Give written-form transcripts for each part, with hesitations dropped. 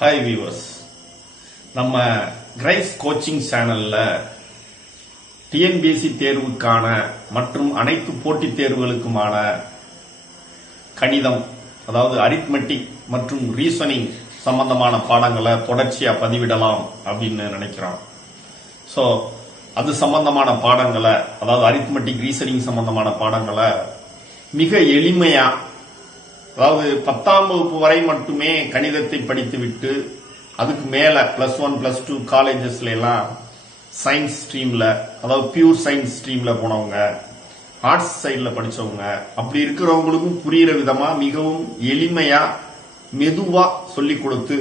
Hi viewers, நம்ம Christ coaching சேனல்ல TNPSC தேர்வுக்கான மற்றும் அனைத்து போட்டித் தேர்வுகளுக்குமான கணிதம், அதாவது அரித்மெட்டிக் மற்றும் ரீசனிங் சம்பந்தமான பாடங்களை தொடர்ச்சியா பதிவிடலாம் அப்படின்னு நினைக்கிறோம். ஸோ அது சம்பந்தமான பாடங்களை, அதாவது அரித்மெட்டிக் ரீசனிங் சம்பந்தமான பாடங்களை மிக எளிமையா, அதாவது 10ஆம் வகுப்பு வரை மட்டுமே கணிதத்தை படித்துவிட்டு அதுக்கு மேல +1 +2 காலேஜஸ்ல எல்லாம் சயின்ஸ் ஸ்ட்ரீம்ல, அதாவது பியூர் சயின்ஸ் ஸ்ட்ரீம்ல போனவங்க, ஆர்ட்ஸ் சைட்ல படிச்சவங்க, அப்படி இருக்கிறவங்களுக்கும் புரியுற விதமா மிகவும் எளிமையா மெதுவா சொல்லிக் கொடுத்து,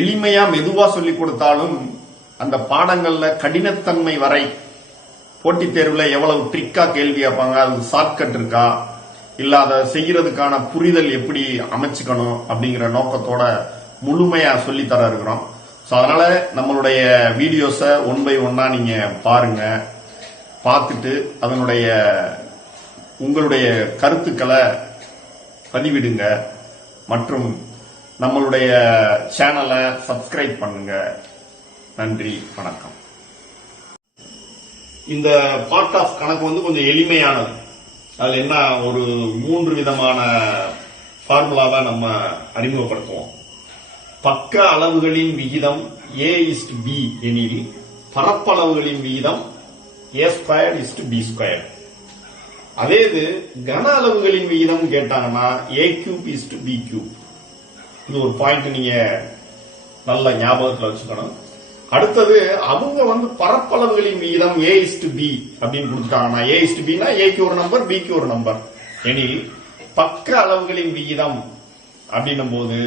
எளிமையா மெதுவா சொல்லிக் கொடுத்தாலும் அந்த பாடங்கள்ல கடினத்தன்மை வரை, போட்டித் தேர்வுல எவ்வளவு ட்ரிக்கா கேள்வி கேட்பாங்க, அது ஷார்ட்கட் இருக்கா, இல்ல அதை செய்யறதுக்கான புரிதல் எப்படி அமைச்சுக்கணும் அப்படிங்கிற நோக்கத்தோட முழுமையா சொல்லித்தர இருக்கிறோம். ஸோ அதனால நம்மளுடைய வீடியோஸை 1 by 1 நீங்க பாருங்க, பார்த்துட்டு அதனுடைய உங்களுடைய கருத்துக்களை பதிவிடுங்க மற்றும் நம்மளுடைய சேனலை சப்ஸ்கிரைப் பண்ணுங்க. நன்றி, வணக்கம். இந்த பார்ட் ஆஃப் கணக்கு கொஞ்சம் எளிமையானது. அதுல என்ன, ஒரு 3 விதமான ஃபார்முலாவை நம்ம அறிமுகப்படுத்துவோம். பக்க அளவுகளின் விகிதம் A/B எனில் பரப்பளவுகளின் விகிதம் A²/B². அதே இது கன அளவுகளின் விகிதம் கேட்டாங்கன்னா A³ இது ஒரு பாயிண்ட் நீங்க நல்ல ஞாபகத்துல வச்சுக்கணும். அடுத்தது அவங்க பரப்பளவுகளின் விகிதம் A/B அப்படின்னு கொடுத்துட்டாங்கன்னா, A/Bனா ஏக்கு ஒரு நம்பர், பிக்கு ஒரு நம்பர் எனில் பக்க அளவுகளின் விகிதம் அப்படின்னும் போது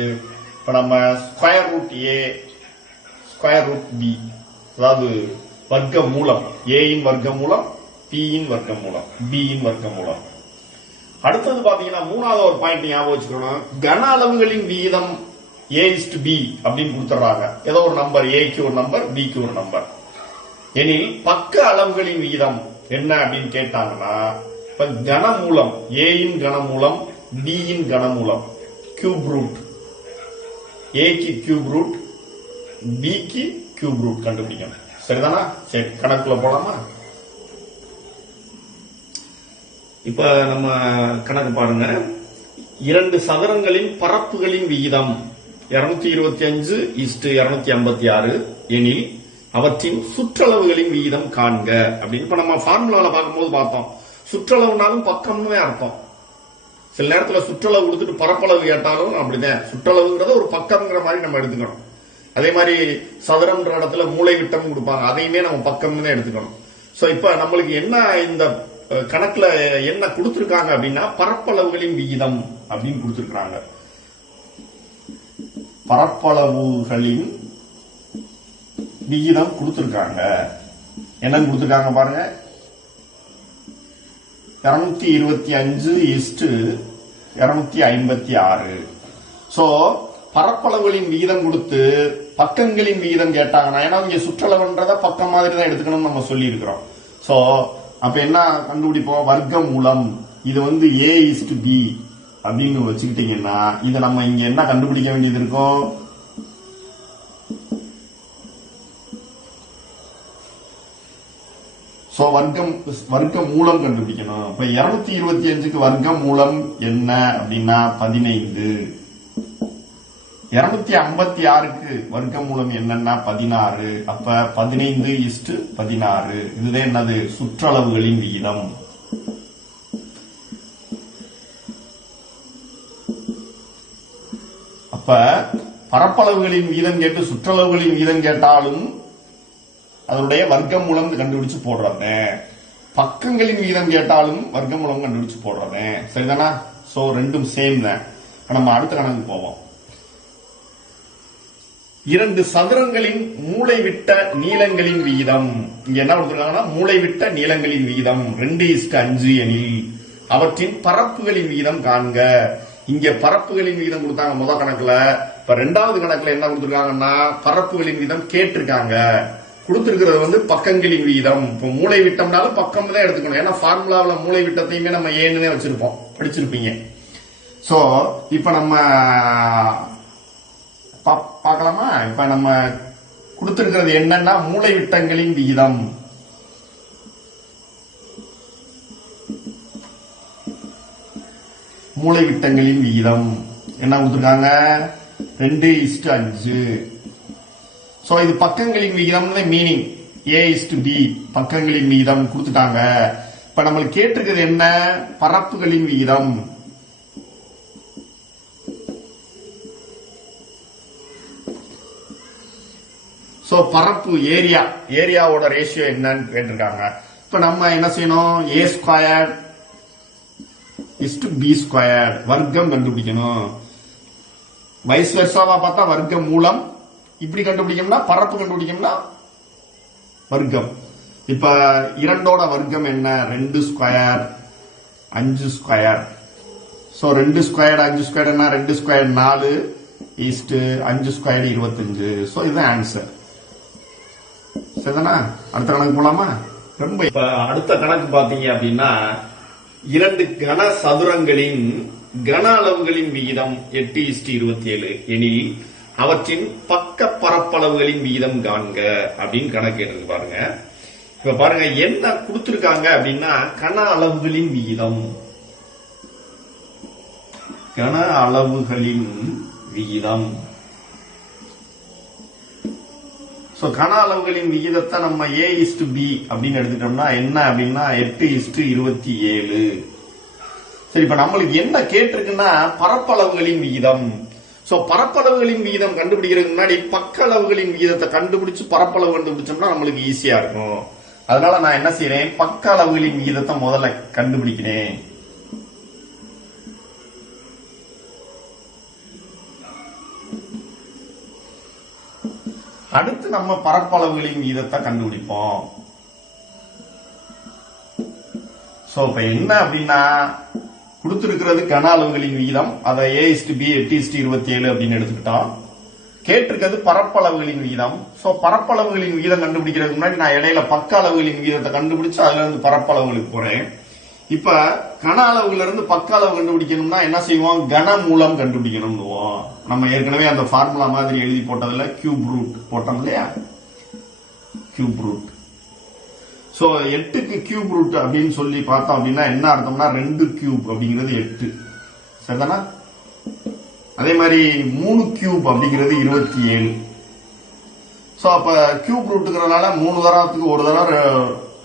இப்ப நம்ம √A √B, அதாவது வர்க்க மூலம், ஏயின் வர்க்க மூலம், பியின் வர்க்க மூலம், பியின் வர்க்க மூலம். அடுத்தது பாத்தீங்கன்னா மூணாவது ஒரு பாயிண்ட் ஞாபகம் வச்சுக்கணும். கன அளவுகளின் விகிதம் A/B அப்படின்னு கொடுத்துறாங்க. ஏதோ ஒரு நம்பர், ஏக்கு ஒரு நம்பர், பிக்கு ஒரு நம்பர் எனில் பக்க அளவுகளின் விகிதம் என்ன அப்படின்னு கேட்டாங்கன்னா, இப்ப கனமூலம், ஏயின் கனமூலம், பியின் கனமூலம், கியூப் ரூட், ஏக்கு கியூப் ரூட், பிக்கு கியூப் ரூட் கண்டுபிடிக்கணும். சரிதானா? சரி, கணக்குல போலாமா? இப்ப நம்ம கணக்கு பாருங்க. 2 சதுரங்களின் பரப்புகளின் விகிதம் 225:256 எனில் அவற்றின் சுற்றளவுகளின் விகிதம் காண்க அப்படின்னு. இப்ப நம்ம ஃபார்முலால பார்க்கும்போது பார்த்தோம், சுற்றளவுனாலும் பக்கம்னு அர்த்தம். சில நேரத்துல சுற்றளவு கொடுத்துட்டு பரப்பளவு கேட்டாலும் அப்படிதான், சுற்றளவுங்கிறத ஒரு பக்கம்ங்கிற மாதிரி நம்ம எடுத்துக்கணும். அதே மாதிரி சதுரம்ன்ற இடத்துல மூளை விட்டம் கொடுப்பாங்க, அதையுமே நம்ம பக்கம்னு தான் எடுத்துக்கணும். சோ இப்ப நம்மளுக்கு என்ன, இந்த கணக்குல என்ன கொடுத்திருக்காங்க அப்படின்னா, பரப்பளவுகளின் விகிதம் அப்படின்னு கொடுத்திருக்காங்க. பரப்பளவுகளின் விகிதம் கொடுத்திருக்காங்க. என்னன்னு கொடுத்திருக்காங்க பாருங்க, 225:256. சோ பரப்பளவுகளின் விகிதம் கொடுத்து பக்கங்களின் விகிதம் கேட்டாங்கன்னா, ஏன்னா இங்க சுற்றளவுன்றத பக்கம் மாதிரி தான் எடுத்துக்கணும் நம்ம சொல்லி இருக்கிறோம். சோ அப்ப என்ன கண்டுபிடிப்போம், வர்க்க மூலம், இது A/B அப்படின்னு வச்சுக்கிட்டீங்கன்னா, இதை நம்ம இங்க என்ன கண்டுபிடிக்க வேண்டியது இருக்கும், சோ வர்க்க மூலம் கண்டுபிடிக்கணும். இப்ப 225க்கு வர்க்க மூலம் என்ன அப்படின்னா 15. 256க்கு வர்க்க மூலம் என்னன்னா 16. அப்ப 15:16. இதுதான் என்னது, சுற்றளவுகளின் விகிதம். அப்ப பரப்பளவுகளின் விகிதம் கேட்டு சுற்றளவுகளின் விகிதம் கேட்டாலும் அதனுடைய வர்க்க மூலம் கண்டுபிடிச்சு போடுறது, பக்கங்களின் விகிதம் கேட்டாலும் வர்க்க மூலம் கண்டுபிடிச்சு போடுறது. சரிதானா? சோ ரெண்டும் சேம் தான். நம்ம அடுத்த கணக்கு போவோம். 2 சதுரங்களின் மூளைவிட்ட நீளங்களின் விகிதம். இங்க என்ன கொடுத்திருக்காங்கன்னா, மூளைவிட்ட நீளங்களின் விகிதம் 2:5 எனில் அவற்றின் பரப்புகளின் விகிதம் காண்க. இங்க பரப்புகளின் விகிதம் கொடுத்தாங்க முதல் கணக்குல. இப்ப 2வது கணக்குல என்ன கொடுத்திருக்காங்கன்னா, பரப்புகளின் விகிதம் கேட்டிருக்காங்க. கொடுத்திருக்கிறது பக்கங்களின் விகிதம். இப்போ மூளை விட்டம்னாலும் பக்கம் தான் எடுத்துக்கணும், ஏன்னா ஃபார்முலாவில மூளை விட்டத்தையுமே நம்ம ஏன்னு வச்சிருப்போம், படிச்சிருப்பீங்க. சோ இப்ப நம்ம பார்க்கலாமா? இப்ப நம்ம கொடுத்திருக்கிறது என்னன்னா மூளை விட்டங்களின் விகிதம். மூளை விட்டங்களின் விகிதம் என்ன கொடுத்திருக்காங்க? 2:5. சோ இது பக்கங்களின் விகிதம் மீனிங் A:B பக்கங்களின் விகிதம் கொடுத்துட்டாங்க. இப்ப நம்மளுக்கு கேட்டிருக்கிறது என்ன? பரப்புகளின் விகிதம். சோ பரப்பு ஏரியாவோட ரேஷியோ என்னன்னு கேட்டிருக்காங்க. இப்ப நம்ம என்ன செய்யணும்? A²:B², வர்க்கம் கண்டுபிடிக்கணும். வைஸ் வெர்சாவா பார்த்தா வர்க்க மூலம், இப்படி கண்டுபிடிக்கணும்னா பரப்பு கண்டுபிடிக்கணும்னா வர்க்கம். இப்ப 2ஓட வர்க்கம் என்ன? 2² 5². சோ 2² 5² என்ன? 2² 4 5² 25. சோ இதுதான் ஆன்சர். சரிதானா? அடுத்த கணக்கு போலாமா? ரொம்ப இப்ப அடுத்த கணக்கு பாத்தீங்க அப்படின்னா 2 கன சதுரங்களின் கன அளவுகளின் விகிதம் 8:27 எனில் அவற்றின் பக்க பரப்பளவுகளின் விகிதம் காண்க அப்படின்னு கணக்கு எடுத்து பாருங்க. இப்ப பாருங்க என்ன கொடுத்திருக்காங்க அப்படின்னா கன அளவுகளின் விகிதம். கன அளவுகளின் விகிதம். சோ கன அளவுகளின் விகிதத்தை நம்ம A:B அப்படின்னு எடுத்துட்டோம்னா என்ன அப்படின்னா 8:27. சரி, இப்ப நம்மளுக்கு என்ன கேட்டிருக்குன்னா பரப்பளவுகளின் விகிதம். சோ பரப்பளவுகளின் விகிதம் கண்டுபிடிக்கிறதுக்கு முன்னாடி பக்க அளவுகளின் விகிதத்தை கண்டுபிடிச்சு பரப்பளவு கண்டுபிடிச்சோம்னா நம்மளுக்கு ஈஸியா இருக்கும். அதனால நான் என்ன செய்யறேன்? பக்க அளவுகளின் விகிதத்தை முதல்ல கண்டுபிடிக்கிறேன். அடுத்து நம்ம பரப்பளவுகளின் விகிதத்தை கண்டுபிடிப்போம். சோ இப்ப என்ன அப்படின்னா கொடுத்திருக்கிறது கன அளவுகளின் விகிதம், அதை A:B 8:27 அப்படின்னு எடுத்துக்கிட்டோம். கேட்டிருக்கிறது பரப்பளவுகளின் விகிதம். சோ பரப்பளவுகளின் விகிதம் கண்டுபிடிக்கிறதுக்கு முன்னாடி நான் இடையில பக்க அளவுகளின் விகிதத்தை கண்டுபிடிச்சு அதுல இருந்து பரப்பளவுகளுக்கு போறேன். இப்ப கன அளவுல இருந்து பக்க அளவு கண்டுபிடிக்கணும்னா என்ன செய்வோம்? கன மூலம் கண்டுபிடிக்கணும். நம்ம ஏற்கனவே அந்த ஃபார்முலா மாதிரி எழுதி போட்டதுல கியூப் ரூட் போட்டோம் இல்லையா? Cube root. சோ 8க்கு கியூப் ரூட் அப்படின்னு சொல்லி பார்த்தோம் அப்படின்னா என்ன அர்த்தம்னா 2 கியூப் அப்படிங்கிறது 8. சரிதானா? அதே மாதிரி 3 கியூப் அப்படிங்கிறது 27. சோ அப்ப கியூப் ரூட்டுங்கிறதுனால 3 தடவைக்கு ஒரு தடவை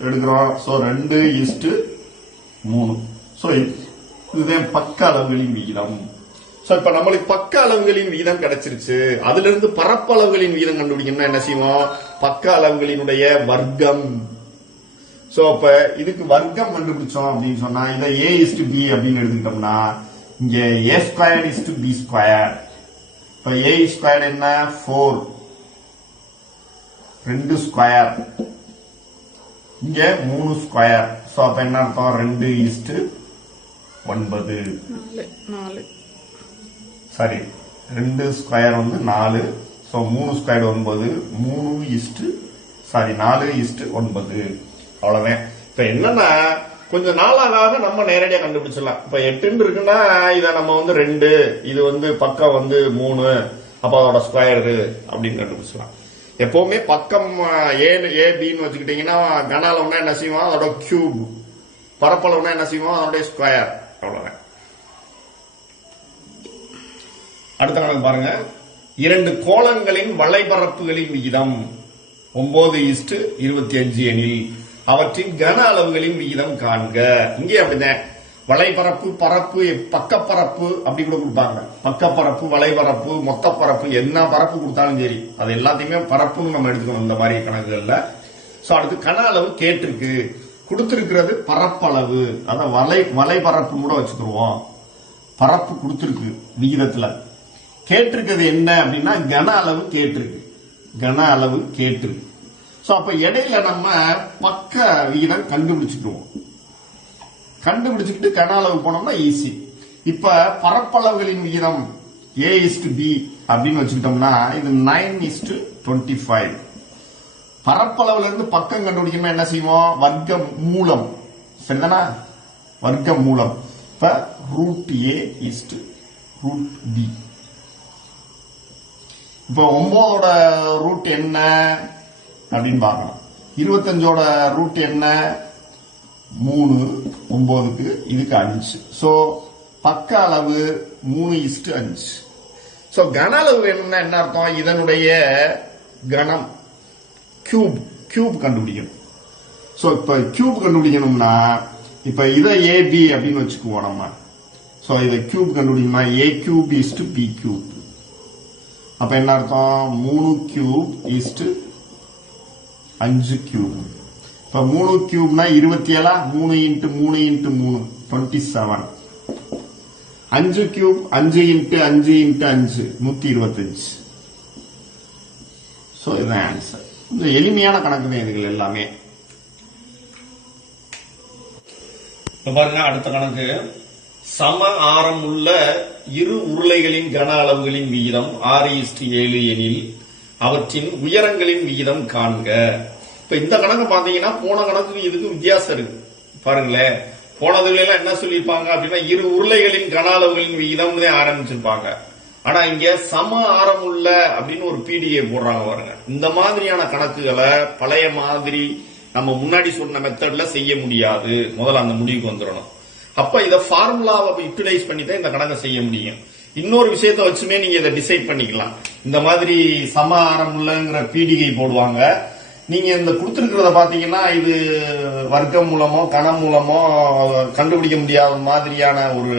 எடுக்கிறோம். சோ 2:3. சோ இதுதான் பக்க அளவுகளின் விகிதம். சோ இப்ப நம்மளுக்கு பக்க அளவுகளின் விகிதம் கிடைச்சிருச்சு. அதுல இருந்து பரப்பளவுகளின் விகிதம் கண்டுபிடிக்கணும்னா என்ன செய்வோம்? பக்க அளவுகளினுடைய வர்க்கம். சோ அப்ப இதுக்கு வர்க்கம் கண்டுபிடிச்சோம் அப்படின்னு சொன்னா இதை A:B அப்படின்னு எடுத்துக்கிட்டோம்னா இங்க A²:B². இப்ப A² என்ன? 4 2². இங்க 3². சோ அப்ப என்ன அர்த்தம்? 2:9. சாரி 2² 4. சோ 3² 9. 4:9. அவ்வளவுதான். இப்ப என்னன்னா கொஞ்சம் நாளாக நம்ம நேரடியா கண்டுபிடிச்சிடலாம். இப்ப 8 இருக்குன்னா இத நம்ம 2, இது பக்கம் 3, அப்ப அதோட ஸ்கொயரு அப்படின்னு கண்டுபிடிச்சிடலாம். எப்பவுமே பக்கம் A,B வச்சுக்கிட்டீங்கன்னா கன அளவுனா என்ன செய்வோம்? அதோட கியூப். பரப்பளவுனா என்ன செய்வோம்? அதோட ஸ்கொயர். அவ்வளவுதான். அடுத்த கணக்கு பாருங்க. 2 கோளங்களின் வளைபரப்புகளின் விகிதம் 9:25 எனில் அவற்றின் கன அளவுகளின் விகிதம் காண்க. இங்கே அப்படிதான் வளைபரப்பு, பரப்பு, பக்கப்பரப்பு அப்படி கூட கொடுப்பாங்க. பக்கப்பரப்பு, வளைபரப்பு, மொத்த பரப்பு, என்ன பரப்பு கொடுத்தாலும் சரி அது எல்லாத்தையுமே பரப்புன்னு நம்ம எடுத்துக்கணும் இந்த மாதிரி கணக்குகள்ல. சோ அடுத்து கன அளவு கேட்டிருக்கு. கொடுத்திருக்கிறது பரப்பளவு, அத வளைபரப்பு கூட வச்சுக்கிடுவோம். பரப்பு கொடுத்திருக்கு விகிதத்துல. கேட்டிருக்கிறது என்ன அப்படின்னா கன அளவு கேட்டிருக்கு. கன அளவு கேட்டிருக்கு. சோ அப்ப இடையில நம்ம பக்க விகிதம் கண்டுபிடிச்சுக்குவோம். கண்டுபிடிச்சுக்கிட்டு கன அளவு போனோம்னா ஈஸி. இப்ப பரப்பளவுகளின் விகிதம் A:B அப்படின்னு வச்சுக்கிட்டோம்னா இது 9:25. பரப்பளவுல இருந்து பக்கம் கண்டுபிடிக்கணும்னா என்ன செய்வோம்? வர்க்க மூலம். சரிதானா? வர்க்க மூலம். இப்ப √A:√B. இப்போ 9ஓட ரூட் என்ன அப்படின்னு பார்க்கணும். 25ஓட ரூட் என்ன 3, 9க்கு இதுக்கு 5. சோ பக்க அளவு 3:5. சோ கன அளவு வேணும்னா என்ன அர்த்தம்? இதனுடைய கணம் கியூப் கண்டுபிடிக்கணும். சோ இப்ப கியூப் கண்டுபிடிக்கணும்னா இப்ப இதை ஏபி அப்படின்னு வச்சுக்குவோம் நம்ம. சோ இதை கியூப் கண்டுபிடிக்கணும்னா a cube is to B cube. அப்ப என்ன அர்த்தம்? 3 கியூப் இஸ்டு 5 கியூப். இப்ப 3 கியூப்னா 27, 3 into 3 into 3 27. 5 cube 5 into 5 into 5 125. So இதுதான் ஆன்சர். இந்த எளிமையான கணக்கு தான் இதுகள் எல்லாமே. பாருங்க அடுத்த கணக்கு. சம ஆரம் உள்ள இரு உருளைகளின் கன அளவுகளின் விகிதம் 6:7 எனில் அவற்றின் உயரங்களின் விகிதம் காண்க. இப்ப இந்த கணக்கு பாத்தீங்கன்னா போன கணக்கு இதுக்கு வித்தியாசம் இருக்கு பாருங்களேன். போனதுல எல்லாம் என்ன சொல்லியிருப்பாங்க அப்படின்னா இரு உருளைகளின் கன அளவுகளின் விகிதம் ஆரம்பிச்சிருப்பாங்க. ஆனா இங்க சம ஆரம் உள்ள அப்படின்னு ஒரு பிடிஏ போடுறாங்க பாருங்க. இந்த மாதிரியான கணக்குகளை பழைய மாதிரி நம்ம முன்னாடி சொன்ன மெத்தட்ல செய்ய முடியாது. முதல்ல அந்த முடிவுக்கு வந்துடணும். அப்ப இத ஃபார்முலாவை யூட்டிலைஸ் பண்ணி தான் இந்த கணக்கை செய்ய முடியும். இன்னொரு விஷயத்த வச்சுமே நீங்க இதை டிசைட் பண்ணிக்கலாம். இந்த மாதிரி சம ஆரம் உள்ளங்கிற பீடிகை போடுவாங்க. நீங்க இந்த கொடுத்திருக்கிறத பாத்தீங்கன்னா இது வர்க்கம் மூலமோ கணம் மூலமோ கண்டுபிடிக்க முடியாத மாதிரியான ஒரு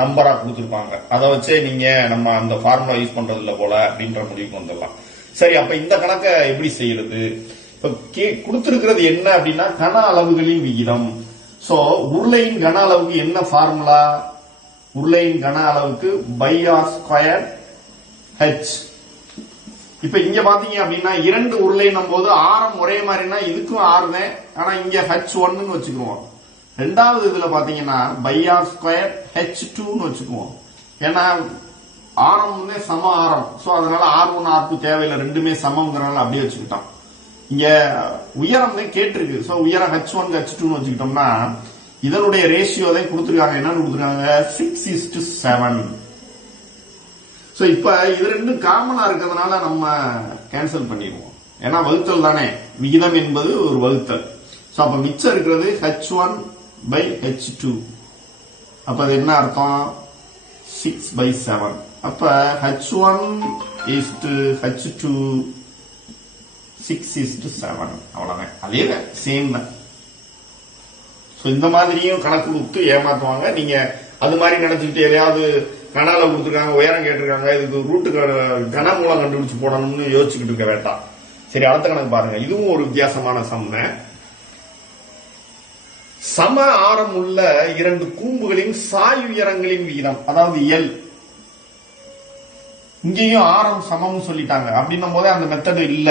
நம்பரா கொடுத்திருப்பாங்க. அதை வச்சே நீங்க நம்ம அந்த ஃபார்முலா யூஸ் பண்றது இல்ல போல அப்படின்ற முடிவுக்கு வந்துடலாம். சரி, அப்ப இந்த கணக்கை எப்படி செய்யறது? இப்ப கொடுத்திருக்கிறது என்ன அப்படின்னா கன அளவுகளின் விகிதம். சோ உருளையின் கன அளவுக்கு என்ன ஃபார்முலா? உருளையின் கன அளவுக்கு பை ஆர் ஸ்கொயர் ஹெச். இப்ப இங்க பாத்தீங்க அப்படின்னா இரண்டு உருளைன்னும் போது ஆரம் ஒரே மாதிரினா இதுக்கும் ஆறுதான். ஆனா இங்க H1 வச்சுக்குவோம். ரெண்டாவது இதுல பாத்தீங்கன்னா பை ஆர் ஸ்கொயர் H2 வச்சுக்குவோம். ஏன்னா ஆரம் வந்து சம ஆரம். சோ அதனால R1 R2 தேவையில்லை, ரெண்டுமே சமம்ங்கிறனால அப்படியே வச்சுக்கிட்டோம். இங்க உயரம் தான் கேட்டிருக்கு. சோ உயரம் H1 H2 வச்சுக்கிட்டோம்னா இதனுடைய ரேஷியோ தான் கொடுத்துருக்காங்க. என்னன்னு கொடுத்துருக்காங்க? 6:7. சோ இப்ப இது ரெண்டும் காமனா இருக்கிறதுனால நம்ம கேன்சல் பண்ணிடுவோம். ஏன்னா வகுத்தல் தானே, விகிதம் என்பது ஒரு வகுத்தல். சோ அப்ப மிச்சம் இருக்கிறது H1 by H2. அப்ப அது என்ன அர்த்தம்? 6/7. அப்ப H1 is to H2 6:7. அவ்வளவுதான், அதே சேம் தான். இந்த மாதிரியும் கணக்கு கொடுத்து ஏமாத்துவாங்க. நீங்க அது மாதிரி நினைச்சுக்கிட்டு எதையாவது கனால கொடுத்துருக்காங்க, உயரம் கேட்டிருக்காங்க, இதுக்கு ரூட்டு கன மூலம் கண்டுபிடிச்சு போடணும்னு யோசிச்சுக்கிட்டு இருக்க வேண்டாம். சரி, அடுத்த கணக்கு பாருங்க. இதுவும் ஒரு வித்தியாசமான சம்மை. சம ஆரம் உள்ள இரண்டு கூம்புகளின் சாய் உயரங்களின் விகிதம், அதாவது எல். இங்கேயும் ஆரம் சமம் சொல்லிட்டாங்க. அப்படின்னும் போதே அந்த மெத்தட் இல்ல,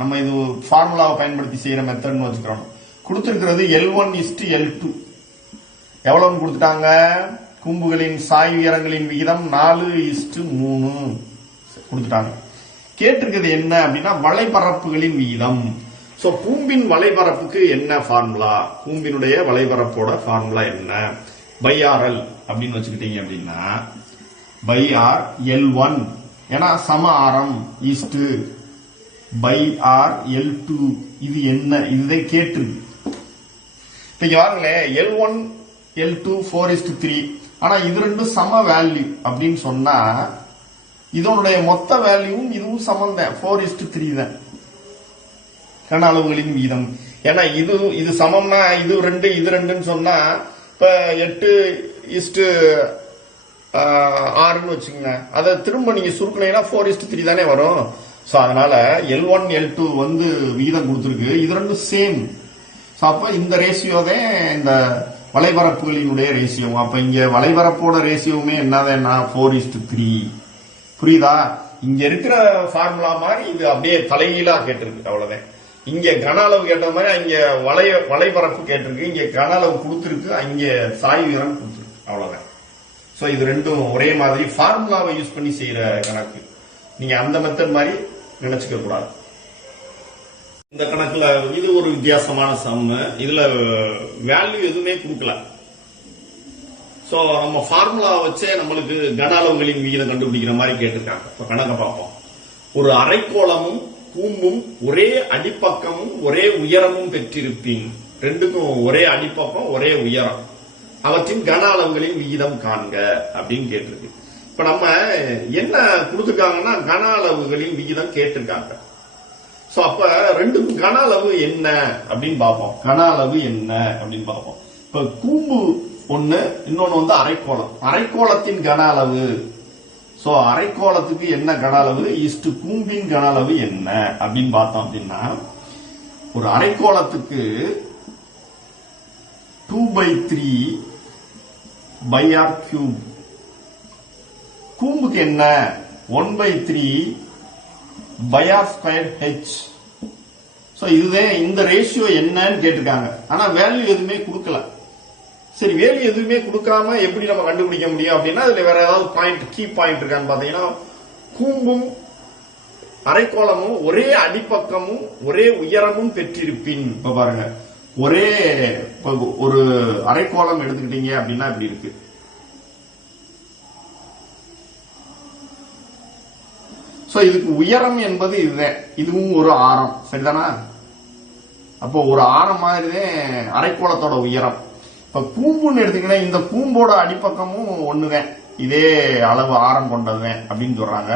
நம்ம இது ஃபார்முலாவை பயன்படுத்தி செய்யற மெத்தட்னு வச்சுக்கிறோம். கொடுத்திருக்கிறது L1:L2. எவ்வளவுன்னு கொடுத்துட்டாங்க? கூம்புகளின் சாய் உயரங்களின் விகிதம் 4:3 கொடுத்துட்டாங்க. கேட்டிருக்கிறது என்ன அப்படின்னா வளைபரப்புகளின் விகிதம். சோ கூம்பின் வளைபரப்புக்கு என்ன ஃபார்முலா? கூம்பினுடைய வளைபரப்போட ஃபார்முலா என்ன? பை ஆர்எல் அப்படின்னு வச்சுக்கிட்டீங்க அப்படின்னா பை ஆர் L1, ஏன்னா சம ஆரம், ஈஸ்ட் பை ஆர் L2. இது என்ன? இதுதான் கேட்டிருக்கு. இப்ப பாருங்களேன், L1 L2 4:3. ஆனா இது ரெண்டும் சம வேல்யூ அப்படின்னு சொன்னா இதனுடைய மொத்த வேல்யூவும் இதுவும் சமம் தான், 4:3 தான் கன அளவுகளின் வீதம். ஏன்னா இது சமம்னா இது 2 இது 2ன்னு சொன்னா இப்ப 8:6ன்னு வச்சுக்கோங்க. அதை திரும்ப நீங்க சுருக்கினீங்கன்னா 4:3 தானே வரும். சோ அதனால L1 L2 வந்து விகிதம் கொடுத்துருக்கு, இது ரெண்டும் சேம். அப்ப இந்த ரேஷியோ தான் இந்த வளைபரப்புகளினுடைய ரேஷியோ. அப்ப இங்க வளைபரப்போட ரேஷியோவுமே என்னதுன்னா 4:3. புரியுதா? இங்க இருக்கிற ஃபார்முலா மாதிரி இது அப்படியே தலைகீழா கேட்டிருக்கு, அவ்வளவுதான். இங்க கன அளவு கேட்ட மாதிரி இங்க வளைபரப்பு கேட்டிருக்கு, இங்க கன அளவு கொடுத்திருக்கு, இங்க சாய் உயரம் கொடுத்திருக்கு, அவ்வளவுதான். சோ இது ரெண்டும் ஒரே மாதிரி ஃபார்முலாவை யூஸ் பண்ணி செய்யற கணக்கு. நீங்க அந்த மெத்தட் மாதிரி நினைச்சுக்க கூடாது. இந்த கணக்குல இது ஒரு வித்தியாசமான சம். இதுல வேல்யூ எதுவுமே கொடுக்கல. சோ நம்ம ஃபார்முலா வச்சே நம்மளுக்கு கன அளவுகளின் விகிதம் கண்டுபிடிக்கிற மாதிரி கேட்டிருக்காங்க. இப்ப கணக்க பார்ப்போம். ஒரு அரைக்கோளமும் கூம்பும் ஒரே அடிப்பக்கமும் ஒரே உயரமும் பெற்றிருப்பின், ரெண்டுக்கும் ஒரே அடிப்பக்கம் ஒரே உயரம், அவற்றின் கன அளவுகளின் விகிதம் காண்க அப்படின்னு கேட்டிருக்கு. இப்ப நம்ம என்ன கொடுத்துருக்காங்கன்னா கன அளவுகளின் விகிதம் கேட்டிருக்காங்க. சோ அப்ப ரெண்டுக்கும் கன அளவு என்ன அப்படின்னு பார்ப்போம். கன அளவு என்ன அப்படின்னு பார்ப்போம். இப்ப கூம்பு ஒண்ணு, இன்னொன்னு வந்து அரைக்கோளம். அரைக்கோளத்தின் கன அளவு, சோ அரைக்கோளத்துக்கு என்ன கன அளவு இஸ்டு கூம்பின் கன அளவு என்ன அப்படின்னு பார்த்தோம் அப்படின்னா, ஒரு அரைக்கோளத்துக்கு 2/3 r3, கூம்புக்கு என்ன 1/3 r²h. சோ இதுதான் இந்த ரேஷியோ என்னன்னு கேட்டிருக்காங்க. ஆனா வேல்யூ எதுவுமே கொடுக்கல. சரி, வேல்யூ எதுவுமே கொடுக்காம எப்படி நம்ம கண்டுபிடிக்க முடியும் அப்படின்னா, அதுல வேற ஏதாவது பாயிண்ட், கீ பாயிண்ட் இருக்கான்னு பாத்தீங்கன்னா, கூம்பும் அரைக்கோளமும் ஒரே அடிப்பக்கமும் ஒரே உயரமும் பெற்றிருப்பின். இப்ப பாருங்க, ஒரே ஒரு அரைக்கோளம் எடுத்துக்கிட்டீங்க அப்படின்னா இப்படி இருக்கு. சோ இதுக்கு உயரம் என்பது இதுதான், இதுவும் ஒரு ஆரம், சரிதானா? அப்போ ஒரு ஆரம் மாதிரிதான் அரைக்கோளத்தோட உயரம். இப்ப கூம்புன்னு எடுத்தீங்கன்னா இந்த கூம்போட அடிப்பக்கமும் ஒண்ணுதான், இதே அளவு ஆரம் கொண்டதுதான் அப்படின்னு சொல்றாங்க.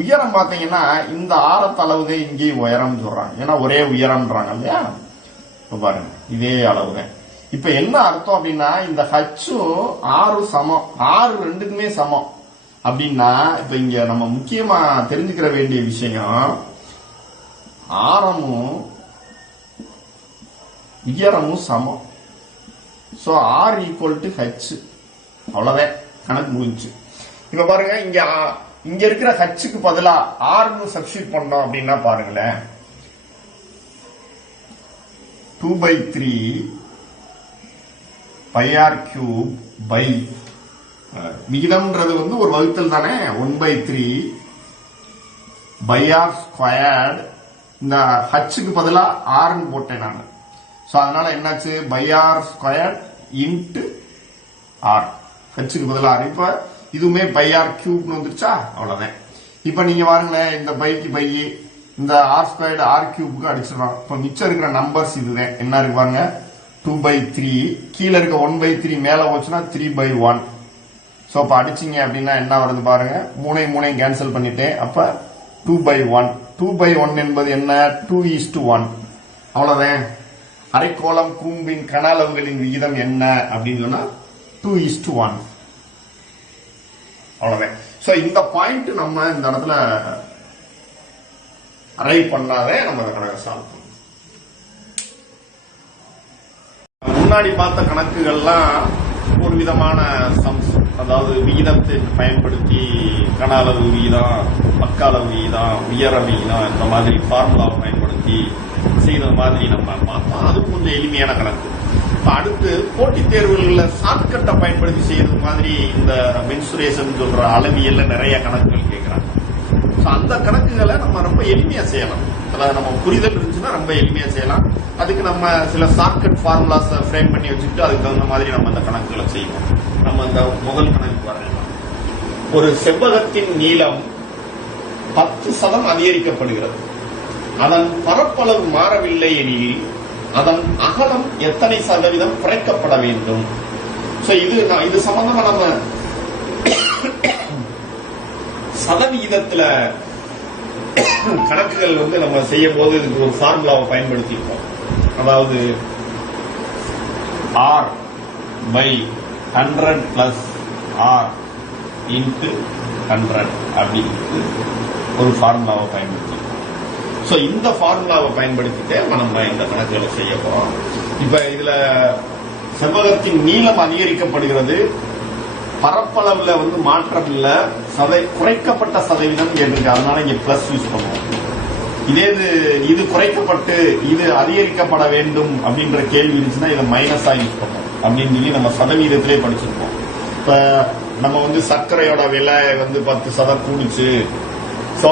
உயரம் பாத்தீங்கன்னா இந்த ஆரத்தளவுதே இங்கே உயரம் சொல்றாங்க, ஏன்னா ஒரே உயரம்ன்றாங்க இல்லையா? இப்ப பாருங்க, இதே அளவுதான். இப்ப என்ன அர்த்தம் அப்படின்னா, இந்த ஹச்சும் 6 சமம், 6 ரெண்டுக்குமே சமம் அப்படின்னா, இப்ப இங்க நம்ம முக்கியமா தெரிஞ்சுக்கிற வேண்டிய விஷயம், ஆரமும் உயரமும் சமம். சோ R = H, அவ்வளவுதான், கணக்கு முடிஞ்சு. இப்ப பாருங்க, இங்க இருக்கிற ஹச்சுக்கு பதிலா ஆர்னு சப்ஸ்டிட்யூட் பண்ணோம் அப்படின்னா பாருங்களேன், 2/3 r³ விகிதம்ன்றது வந்து ஒரு வகுத்தல் தானே, 1/3 r². இந்த ஹச்சுக்கு பதிலா ஆர்னு போட்டேன் நான். சோ அதனால என்னாச்சு, r² × r, ஹச்சுக்கு பதிலா ஆர். இப்ப இதுவுமே r³ வந்துருச்சா, அவ்வளவுதான். இப்ப நீங்க பாருங்களேன், இந்த பைக்கு பை, இந்த r² r³ அடிச்சிடறோம். இப்ப மிச்சம் இருக்கிற நம்பர்ஸ் இதுதான், என்ன இருக்கு பாருங்க, 2/3, கீழே இருக்க 1/3 மேல போச்சுன்னா 3/1. சோ அப்ப அடிச்சிங்க அப்படின்னா என்ன வருது பாருங்க, 3 கேன்சல் பண்ணிட்டேன். அப்ப 2/1. 2/1 என்பது என்ன, 2:1. அவ்வளவுதான். அரைக்கோளம் கூம்பின் கன அளவுகளின் விகிதம் என்ன அப்படின்னு சொன்னா 2:1. அவ்வளவுதான். சோ இந்த பாயிண்ட் நம்ம இந்த இடத்துல அரைவ் பண்ணாதே நம்ம கணக்கை சால்வ் பண்ணணும். முன்னாடி பார்த்த கணக்குகள்லாம் ஒரு விதமான சம்ஸ், அதாவது விகிதத்தை பயன்படுத்தி கன அளவு விகிதம், பக்க அளவு விகிதம், உயர விகிதம், இந்த மாதிரி ஃபார்முலாவை பயன்படுத்தி செய்த மாதிரி நம்ம பார்த்தோம். அது கொஞ்சம் எளிமையான கணக்கு. அடுத்து போட்டித் தேர்வுகளில் ஷார்ட்கட்டை பயன்படுத்தி செய்யறது மாதிரி இந்த மென்சுரேஷன் சொல்ற அளவியல்ல நிறைய கணக்குகள் கேட்கிறாங்க. அந்த கணக்குகளை நம்ம ரொம்ப எளிமையா செய்யலாம். அதாவது நம்ம புரிதல் இருந்துச்சுன்னா ரொம்ப எளிமையா செய்யலாம். அதுக்கு நம்ம சில ஷார்ட்கட் ஃபார்முலாஸ் ஃப்ரேம் பண்ணி வச்சுக்கிட்டு அதுக்கு தகுந்த மாதிரி நம்ம அந்த கணக்குகளை செய்வோம். நம்ம இந்த முதல் கணக்கு வரலாம். ஒரு செவ்வகத்தின் நீளம் 10% அதிகரிக்கப்படுகிறது. அதன் பரப்பளவு மாறவில்லை எனில் அதன் அகலம் எத்தனை சதவீதம் குறைக்கப்பட வேண்டும்? இது சம்பந்தமா நம்ம சதவிகிதத்துல கணக்குகள் வந்து நம்ம செய்யும் போது இதுக்கு ஒரு ஃபார்முலாவை பயன்படுத்திப்போம். அதாவது R/100 + R × 100 அப்படின்னு ஒரு ஃபார்முலாவை பயன்படுத்திப்போம். சோ இந்த ஃபார்முலாவை பயன்படுத்திட்டு நம்ம இந்த கணக்குகளை செய்ய போறோம். இப்ப இதுல செவ்வகத்தின் நீளம் அதிகரிக்கப்படுகிறது, பரப்பளவுல வந்து மாற்றம் இல்ல, குறைக்கப்பட்ட சதவீதம் கேட்டிருக்கு, அதனால இங்க பிளஸ் யூஸ் பண்ணுவோம். இதே இது குறைக்கப்பட்டு இது அதிகரிக்கப்பட வேண்டும் அப்படின்ற கேள்வி இருந்துச்சுன்னா இதை மைனஸா யூஸ் பண்ணுவோம் அப்படின்னு சொல்லி நம்ம சதவீதத்திலே படிச்சிருப்போம். இப்ப நம்ம வந்து சர்க்கரையோட விலை வந்து 10% கூடிச்சு, சோ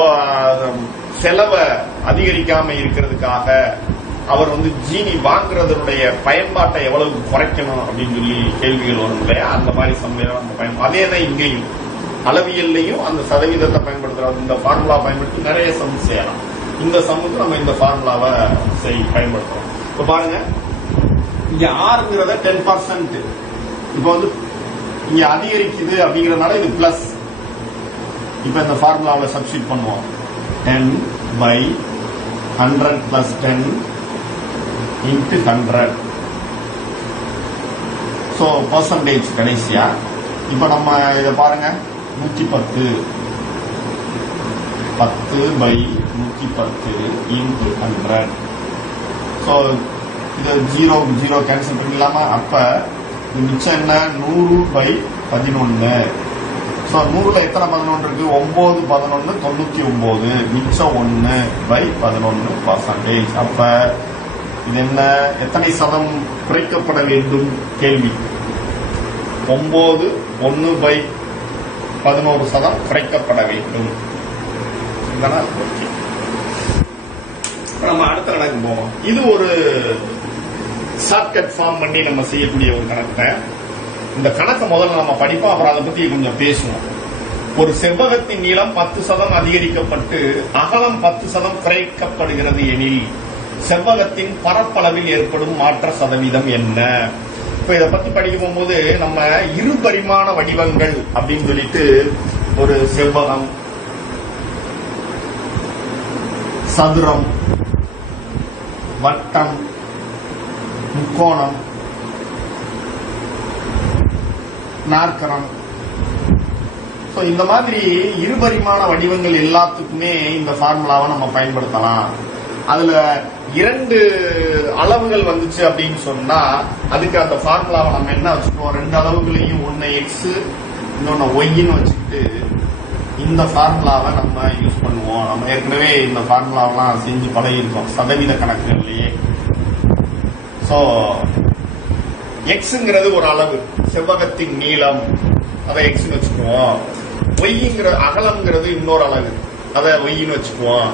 செலவை அதிகரிக்காம இருக்கிறதுக்காக அவர் வந்து ஜீனி வாங்குறதனுடைய பயன்பாட்டை எவ்வளவு குறைக்கணும் அப்படின்னு சொல்லி கேள்விகள் வரும் இல்லையா, அந்த மாதிரி சமையல நம்ம அதே தான் இங்கேயும் அளவியல்லையும் அந்த சதவீதத்தை பயன்படுத்துறோம். இந்த ஃபார்முலா பயன்படுத்தி நிறைய சம் செய்யலாம். இந்த சம்முக்கு நம்ம இந்த ஃபார்முலாவை பயன்படுத்துறோம். இப்ப பாருங்க, இங்க ஆறுங்கிறத 10%. இப்ப வந்து இங்க அதிகரிக்குது அப்படிங்கறதுனால இது பிளஸ். இப்ப இந்த ஃபார்முலாவில் சப்ஸ்டிட் பண்ணுவோம். 10/100 + 10 × 100. ஸோ பர்சன்டேஜ் கடைசியா. இப்ப நம்ம இதை பாருங்க, 110 10/110 × 100. ஸோ இது 0 கேன்சல் பண்ணிடலாமா? அப்ப மிச்சம் என்ன? 100/11. ஸோ 100ல எத்தனை 11 இருக்கு? 9 11 99. மிச்சம் 1/11%. அப்ப இது என்ன? எத்தனை சதம் குறைக்கப்பட வேண்டும்? கேள்வி. 9 1/11% குறைக்கப்பட வேண்டும். நம்ம அடுத்த கணக்கு போவோம். இது ஒரு ஷார்ட்கட் ஃபார்ம் பண்ணி நம்ம செய்யக்கூடிய ஒரு கணக்கு. இந்த கணக்கை முதல்ல நம்ம படிப்போம், அப்புறம் அதை பத்தி கொஞ்சம் பேசுவோம். ஒரு செவ்வகத்தின் நீளம் 10% அதிகரிக்கப்பட்டு அகலம் 10% குறைக்கப்படுகிறது எனில் செவ்வகத்தின் பரப்பளவில் ஏற்படும் மாற்ற சதவீதம் என்ன? இப்ப இதை பத்தி படிக்க போகும்போது நம்ம இருபரிமாண வடிவங்கள் அப்படின்னு சொல்லிட்டு ஒரு செவ்வகம், சதுரம், வட்டம், முக்கோணம், நாற்கரம், இந்த மாதிரி இருபரிமாண வடிவங்கள் எல்லாத்துக்குமே இந்த ஃபார்முலாவை நம்ம பயன்படுத்தலாம். அதுல 2 அளவுகள் வந்துச்சு அப்படின்னு சொன்னா அதுக்கு அந்த ஃபார்முலாவை நம்ம என்ன வச்சுக்குவோம்? 2 அளவுகளையும் ஒன்னு எக்ஸ் இன்னொன்னு ஒய்ன்னு வச்சுக்கிட்டு இந்த ஃபார்முலாவை நம்ம யூஸ் பண்ணுவோம். நம்ம ஏற்கனவே இந்த ஃபார்முலாவெல்லாம் செஞ்சு பழகிருக்கோம் சதவீத கணக்குகள்லயே. சோ எக்ஸ்ங்கிறது ஒரு அளவு, செவ்வகத்தின் நீளம், அதை எக்ஸ்ன்னு வச்சுக்குவோம். ஒய்ங்கிற அகலம்ங்கிறது இன்னொரு அளவு, அதை ஒய்ன்னு வச்சுக்குவோம்.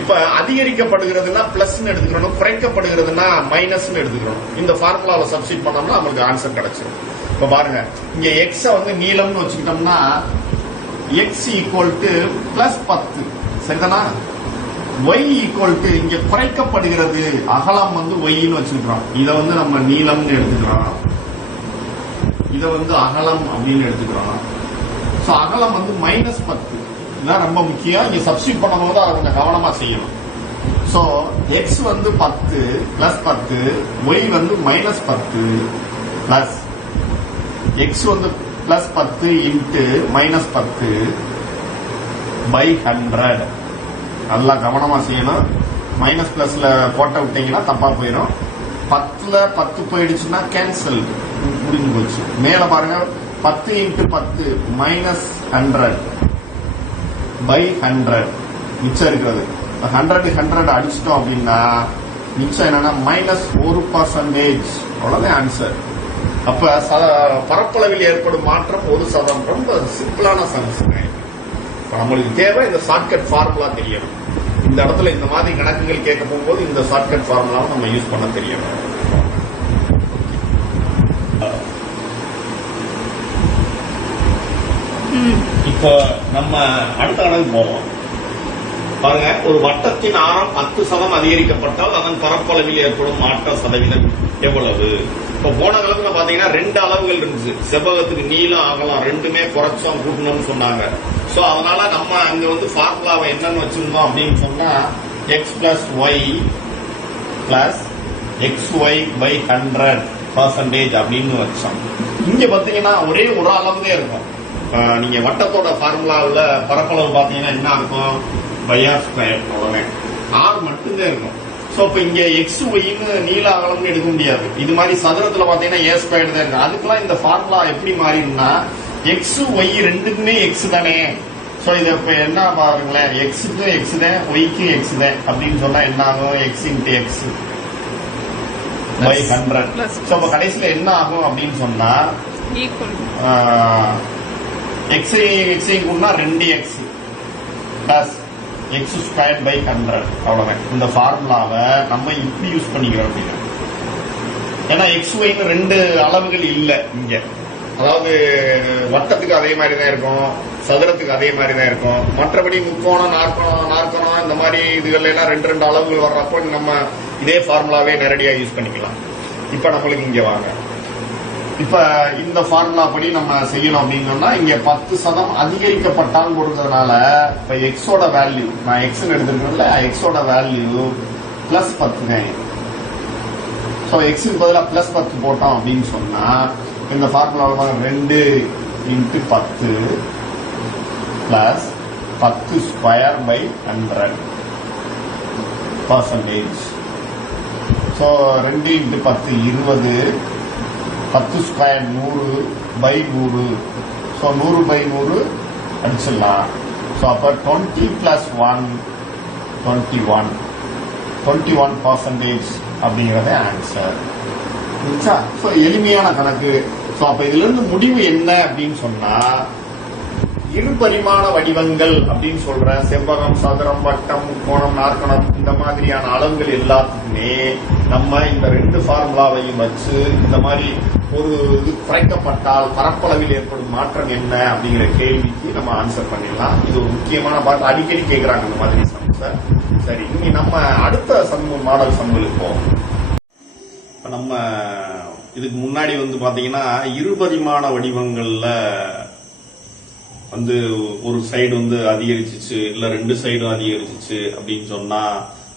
இப்ப அதிகரிக்கப்படுகிறதுனா பிளஸ் எடுத்துக்கிறோம், குறைக்கப்படுகிறதுனா மைனஸ் எடுத்துக்கிறோம். இந்த ஃபார்முலாவை சப்ஸ்டிட் பண்ணோம்னா நமக்கு ஆன்சர் கிடைச்சிடும். இப்ப பாருங்க, இங்க எக்ஸ வந்து நீளம்னு வச்சுக்கிட்டோம்னா எக்ஸ் ஈக்குவல் டு +10, சரிதானா? ஒய் ஈக்குவல் டு இங்க குறைக்கப்படுகிறது அகலம் வந்து ஒய்ன்னு வச்சுக்கிறோம். இதை வந்து நம்ம நீளம்னு எடுத்துக்கிறோம், இதை வந்து அகலம் அப்படின்னு எடுத்துக்கிறோம். சோ அகலம் வந்து -10. இதுதான் ரொம்ப முக்கியம். இங்க சப்ஸ்டிட் பண்ணும்போது அதை கொஞ்சம் கவனமா செய்யணும். சோ எக்ஸ் வந்து 10 +10, ஒய் வந்து -10 பிளஸ் எக்ஸ் வந்து +10 இன்ட்டு -10/100. நல்லா கவனமா செய்யணும். மைனஸ் பிளஸ்ல போட்ட விட்டீங்கன்னா தப்பா போயிடும். 10ல 10 போயிடுச்சுன்னா கேன்சல், முடிஞ்சு போச்சு. மேல பாருங்க, 10 × 10 -100/100 மிச்சம் இருக்கிறது. 100 அடிச்சிட்டோம் அப்படின்னா மிச்சம் என்னன்னா -1%. அவ்வளவுதான் ஆன்சர். அப்ப பரப்பளவில் ஏற்படும் மாற்றம் 1%. ரொம்ப சிம்பிளான சம்ஸ்ங்க. நம்மளுக்கு தேவை இந்த ஷார்ட்கட் ஃபார்முலா தெரியணும். இந்த இடத்துல இந்த மாதிரி கணக்குகள் கேட்க போகும்போது இந்த ஷார்ட்கட் ஃபார்முலாவை நம்ம யூஸ் பண்ண தெரியணும். இப்ப நம்ம அடுத்த கணக்கு போவோம். பாருங்க, ஒரு வட்டத்தின் ஆரம் 10% அதிகரிக்கப்பட்டால் அதன் பரப்பளவில் ஏற்படும் மாற்ற சதவீதம் எவ்வளவு? இப்ப போன காலத்துல பாத்தீங்கன்னா 2 அளவுகள் இருந்துச்சு. செவ்வகத்துக்கு நீளம் அகலம் ரெண்டுமே குறைச்சோம் கூட்டணும்னு சொன்னாங்க. சோ அதனால நம்ம அங்க வந்து ஃபார்முலாவை என்னன்னு வச்சிருந்தோம் அப்படின்னு சொன்னா x + y + xy/100% அப்படின்னு வச்சோம். இங்க பாத்தீங்கன்னா ஒரே ஒரு அளவுதான் இருக்கும். நீங்க வட்டத்தோட ஃபார்முலாவில் பரப்பளவு பாத்தீங்கன்னா என்ன இருக்கும்? πr². அவ்வளவுதான், r மட்டும்தான் இருக்கும். சோ இப்ப இங்க எக்ஸ் ஒய்ன்னு நீள அகலம்னு எடுக்க முடியாது. இது மாதிரி சதுரத்துல பாத்தீங்கன்னா a² தான் இருக்கு. அதுக்கெல்லாம் இந்த ஃபார்முலா எப்படி மாறிடும்னா எக்ஸ் ஒய் ரெண்டுக்குமே எக்ஸ் தானே. சோ இது இப்ப என்ன பாருங்களேன், எக்ஸுக்கு எக்ஸ் தான், ஒய்க்கு எக்ஸ் தான் அப்படின்னு சொன்னா என்ன ஆகும்? x × x/100. சோ அப்ப கடைசியில என்ன ஆகும் அப்படின்னு சொன்னா எக்ஸையும் கூடனா 2x பிளஸ் x²/100. அவ்வளவுதான். இந்த ஃபார்முலாவை நம்ம இப்படி யூஸ் பண்ணிக்கிறோம் அப்படின்னா, ஏன்னா எக்ஸ் ஒய்னு 2 அளவுகள் இல்ல இங்க. அதாவது வட்டத்துக்கு அதே மாதிரி தான் இருக்கும், சதுரத்துக்கு அதே மாதிரி தான் இருக்கும். மற்றபடி முக்கோணம், நாற்கோணம் இந்த மாதிரி இதுகள் எல்லாம் 2 அளவுகள் வர்றப்போ நம்ம இதே ஃபார்முலாவே நேரடியாக யூஸ் பண்ணிக்கலாம். இப்ப நம்மளுக்கு இங்க வாங்க, இப்ப இந்த ஃபார்முலா படி நம்ம செய்யணும் அப்படின்னு சொன்னா இங்க 10% அதிகரிக்கப்பட்டான்னு போடுறதுனால இப்ப எக்ஸோட வேல்யூ நான் எக்ஸ் எடுத்துருக்கேன்ல, எக்ஸோட வேல்யூ +10. ஸோ எக்ஸுக்கு பதிலாக +10 போட்டோம் அப்படின்னு சொன்னா இந்த ஃபார்முலாவில் 2 × 10 + 10² / 100%. ஸோ 2 × 10 20, 10²100/100. ஸோ 100/100 அடிச்சிடலாம். ஸோ அப்போ 20 + 1 21% அப்படிங்கறத ஆன்சர். ஸோ எளிமையான கணக்கு. ஸோ அப்ப இதுல இருந்து முடிவு என்ன அப்படின்னு சொன்னா, இருபரிமாண வடிவங்கள் அப்படின்னு சொல்ற செவ்வகம், சதுரம், வட்டம், முக்கோணம், நாற்கோணம் இந்த மாதிரியான அளவுகள் எல்லாத்துக்குமே நம்ம இந்த 2 ஃபார்முலாவையும் வச்சு இந்த மாதிரி ஒரு இது குறைக்கப்பட்டால் பரப்பளவில் ஏற்படும் மாற்றம் என்ன அப்படிங்கிற கேள்விக்கு நம்ம ஆன்சர் பண்ணிடலாம். இது ஒரு முக்கியமான பார்த்து அடிக்கடி கேட்கிறாங்க இந்த மாதிரி சம்ஸ. சரி, இனி நம்ம அடுத்த மாடல் சம்களுக்கு போவோம். இப்ப நம்ம இதுக்கு முன்னாடி பாத்தீங்கன்னா இருபரிமாண வடிவங்கள்ல ஒரு சைடு அதிகரிச்சிச்சு இல்ல 2 சைடும் அதிகரிச்சிச்சு அப்படின்னு சொன்னா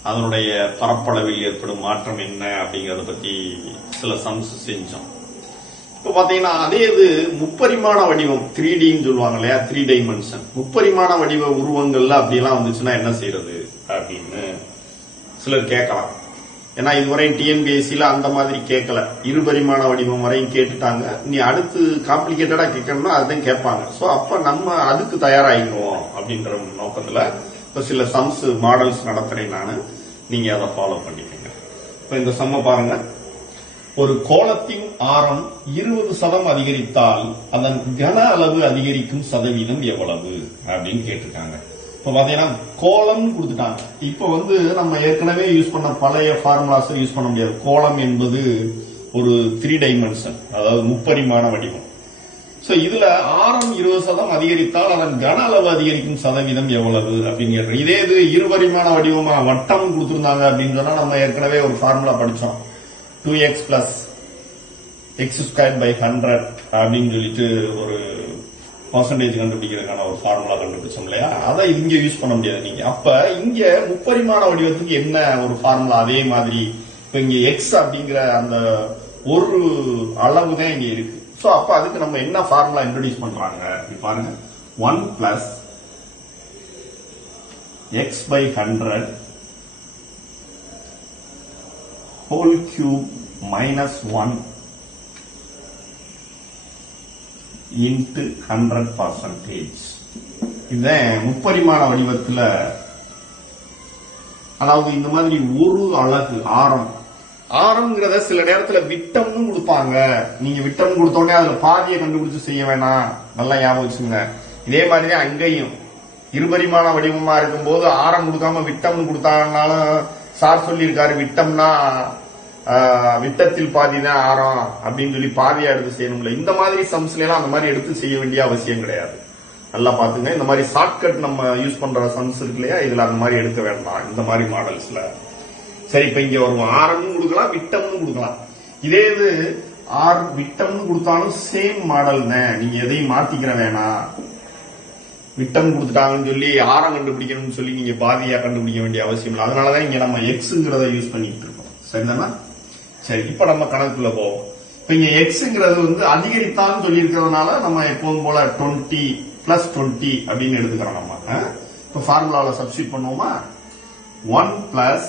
அதனுடைய பரப்பளவில் ஏற்படும் மாற்றம் என்ன அப்படிங்கறத பத்தி சில சம்ஸ் செஞ்சோம். இப்ப பாத்தீங்கன்னா அதே இது முப்பரிமாண வடிவம் 3Dன்னு சொல்லுவாங்க இல்லையா, 3 டைமென்ஷன் முப்பரிமாண வடிவ உருவங்கள்ல அப்படியெல்லாம் வந்துச்சுன்னா என்ன செய்யறது அப்படின்னு சிலர் கேட்கலாம். ஏன்னா இதுவரையும் டிஎன்பிஎஸ்சில அந்த மாதிரி கேட்கல, இருபரிமாண வடிவம் வரையும் கேட்டுட்டாங்க. நீ அடுத்து காம்ப்ளிகேட்டடா கேட்கணும்னா அதுதான் கேட்பாங்க. சோ அப்ப நம்ம அதுக்கு தயாராகிடுவோம் அப்படின்ற நோக்கத்துல இப்ப சில சம்ஸ் மாடல்ஸ் நடத்துறேன் நானு, நீங்க அதை ஃபாலோ பண்ணிக்கங்க. இப்ப இந்த சம்ம பாருங்க, ஒரு கோளத்தின் ஆரம் 20% அதிகரித்தால் அதன் கன அளவு அதிகரிக்கும் சதவீதம் எவ்வளவு அப்படின்னு கேட்டிருக்காங்க. இப்ப பாத்தீங்கன்னா கோளம் கொடுத்துட்டாங்க. இப்ப நம்ம ஏற்கனவே யூஸ் பண்ண பழைய ஃபார்முலாஸ் யூஸ் பண்ண முடியாது. கோளம் என்பது ஒரு 3 டைமென்ஷன், அதாவது முப்பரிமாண வடிவம். சோ இதுல ஆரம் 20% அதிகரித்தால் அதன் கன அளவு அதிகரிக்கும் சதவீதம் எவ்வளவு அப்படின்னு இதே இது இருபரிமாண வடிவமா வட்டம் கொடுத்திருந்தாங்க அப்படின்னு சொன்னா நம்ம ஏற்கனவே ஒரு ஃபார்முலா படிச்சோம், 2x + x²/100 அப்படின்னு சொல்லிட்டு ஒரு பர்சன்டேஜ் கண்டுபிடிக்கிறதுக்கான ஒரு ஃபார்முலா கண்டுபிடிச்சோம் இல்லையா, அதை இங்க யூஸ் பண்ண முடியாது நீங்க. அப்ப இங்க முப்பரிமாண வடிவத்துக்கு என்ன ஒரு ஃபார்முலா, அதே மாதிரி இப்ப இங்க எக்ஸ் அப்படிங்கிற அந்த ஒரு அளவு தான் இங்க இருக்கு. சோ அப்ப அதுக்கு நம்ம என்ன ஃபார்முலா இன்ட்ரோடியூஸ் பண்றாங்க பாருங்க, 1 + x/100 whole cube -1 into 100%. இதுதான் முப்பரிமாண வடிவத்துல, அதாவது இந்த மாதிரி ஒரு அலகு ஆரம்ங்கிறத சில நேரத்துல விட்டம்னு கொடுப்பாங்க. நீங்க விட்டம் கொடுத்தோடனே அதுல பாதியை கண்டுபிடிச்சு செய்ய வேணாம், நல்லா ஞாபகம் வச்சுங்க. இதே மாதிரிதான் அங்கேயும் இருபரிமாண வடிவமா இருக்கும் போது ஆரம் கொடுக்காம விட்டம்னு கொடுத்தாங்கனாலும் சார் சொல்லியிருக்காரு, விட்டம்னா விட்டத்தில் பாதி தான் ஆரம் அப்படின்னு சொல்லி பாதியா எடுத்து செய்யணும்ல. இந்த மாதிரி சம்ஸ்ல எல்லாம் அந்த மாதிரி எடுத்து செய்ய வேண்டிய அவசியம் கிடையாது. நல்லா பாத்துங்க, இந்த மாதிரி ஷார்ட்கட் நம்ம யூஸ் பண்ற சம்ஸ் இருக்கு இல்லையா, இதுல அந்த மாதிரி எடுக்க வேண்டாம் இந்த மாதிரி மாடல்ஸ்ல. சரி, இப்ப இங்க வரும் ஆரம்னு கொடுக்கலாம், விட்டம்னு கொடுக்கலாம். இதே இது விட்டம்னு கொடுத்தாலும் சேம் மாடல் தான், நீங்க எதையும் மாத்திக்கிற வேணாம். விட்டம் கொடுத்துட்டாங்கன்னு சொல்லி ஆரம் கண்டுபிடிக்கணும்னு சொல்லி நீங்க பாதியா கண்டுபிடிக்க வேண்டிய அவசியம் இல்லை. அதனாலதான் இங்க நம்ம எக்ஸ்ங்கிறத யூஸ் பண்ணிட்டு இருக்கோம். சரிதானா? சரி, இப்ப நம்ம கணக்குள்ள போவோம். இப்ப இங்க எக்ஸ்ங்கிறது அதிகரித்தான்னு சொல்லி இருக்கிறதுனால நம்ம எப்போதும் போல 20 + 20 அப்படின்னு எடுத்துக்கிறோம். நம்ம இப்ப ஃபார்முலால சப்ஸ்டிட் பண்ணுவோமா, 1 +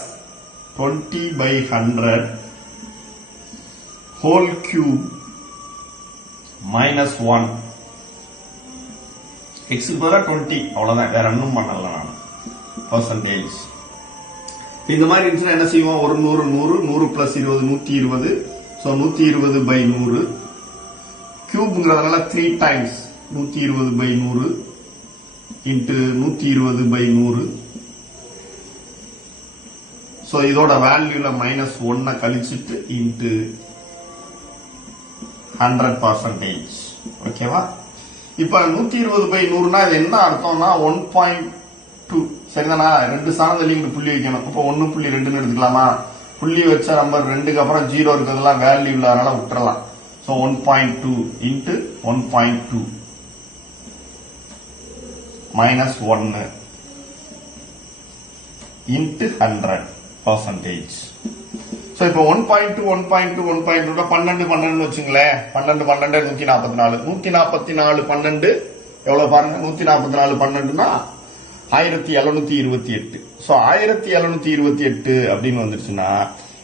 20/100 whole cube -1. எக்ஸுக்கு பதிலா 20, அவ்வளவுதான், வேற ஒன்றும் பண்ணல நான். பர்சன்டேஜ் இந்த மாதிரி இருந்துச்சுன்னா என்ன செய்வோம், ஒரு 100 100 + 20 120. So 120/100 கியூப்ங்கிறதுனால 3 times 120/100 into 120/100. ஸோ இதோட வேல்யூல -1 கழிச்சிட்டு இன்ட்டு 100%. ஓகேவா? இப்ப 120/100னா இது என்ன அர்த்தம்னா 1.2 சரிதானா? 2 ஸ்தானம் தள்ளி இங்க புள்ளி வைக்கணும். இப்போ 1.2ன்னு எடுத்துக்கலாமா? புள்ளி வச்ச நம்பர் 2க்கு அப்புறம் 0 இருக்கிறதுலாம் வேல்யூ இல்ல, அதனால விட்டுறலாம். So 1.2 into 1.2 minus 1 into 100%. So இப்போ 1.2 12 வச்சுங்களேன். 12 144 144 12 எவ்வளவு பாருங்க? 144 12னா 1728. ஸோ 1728 அப்படின்னு வந்துருச்சுன்னா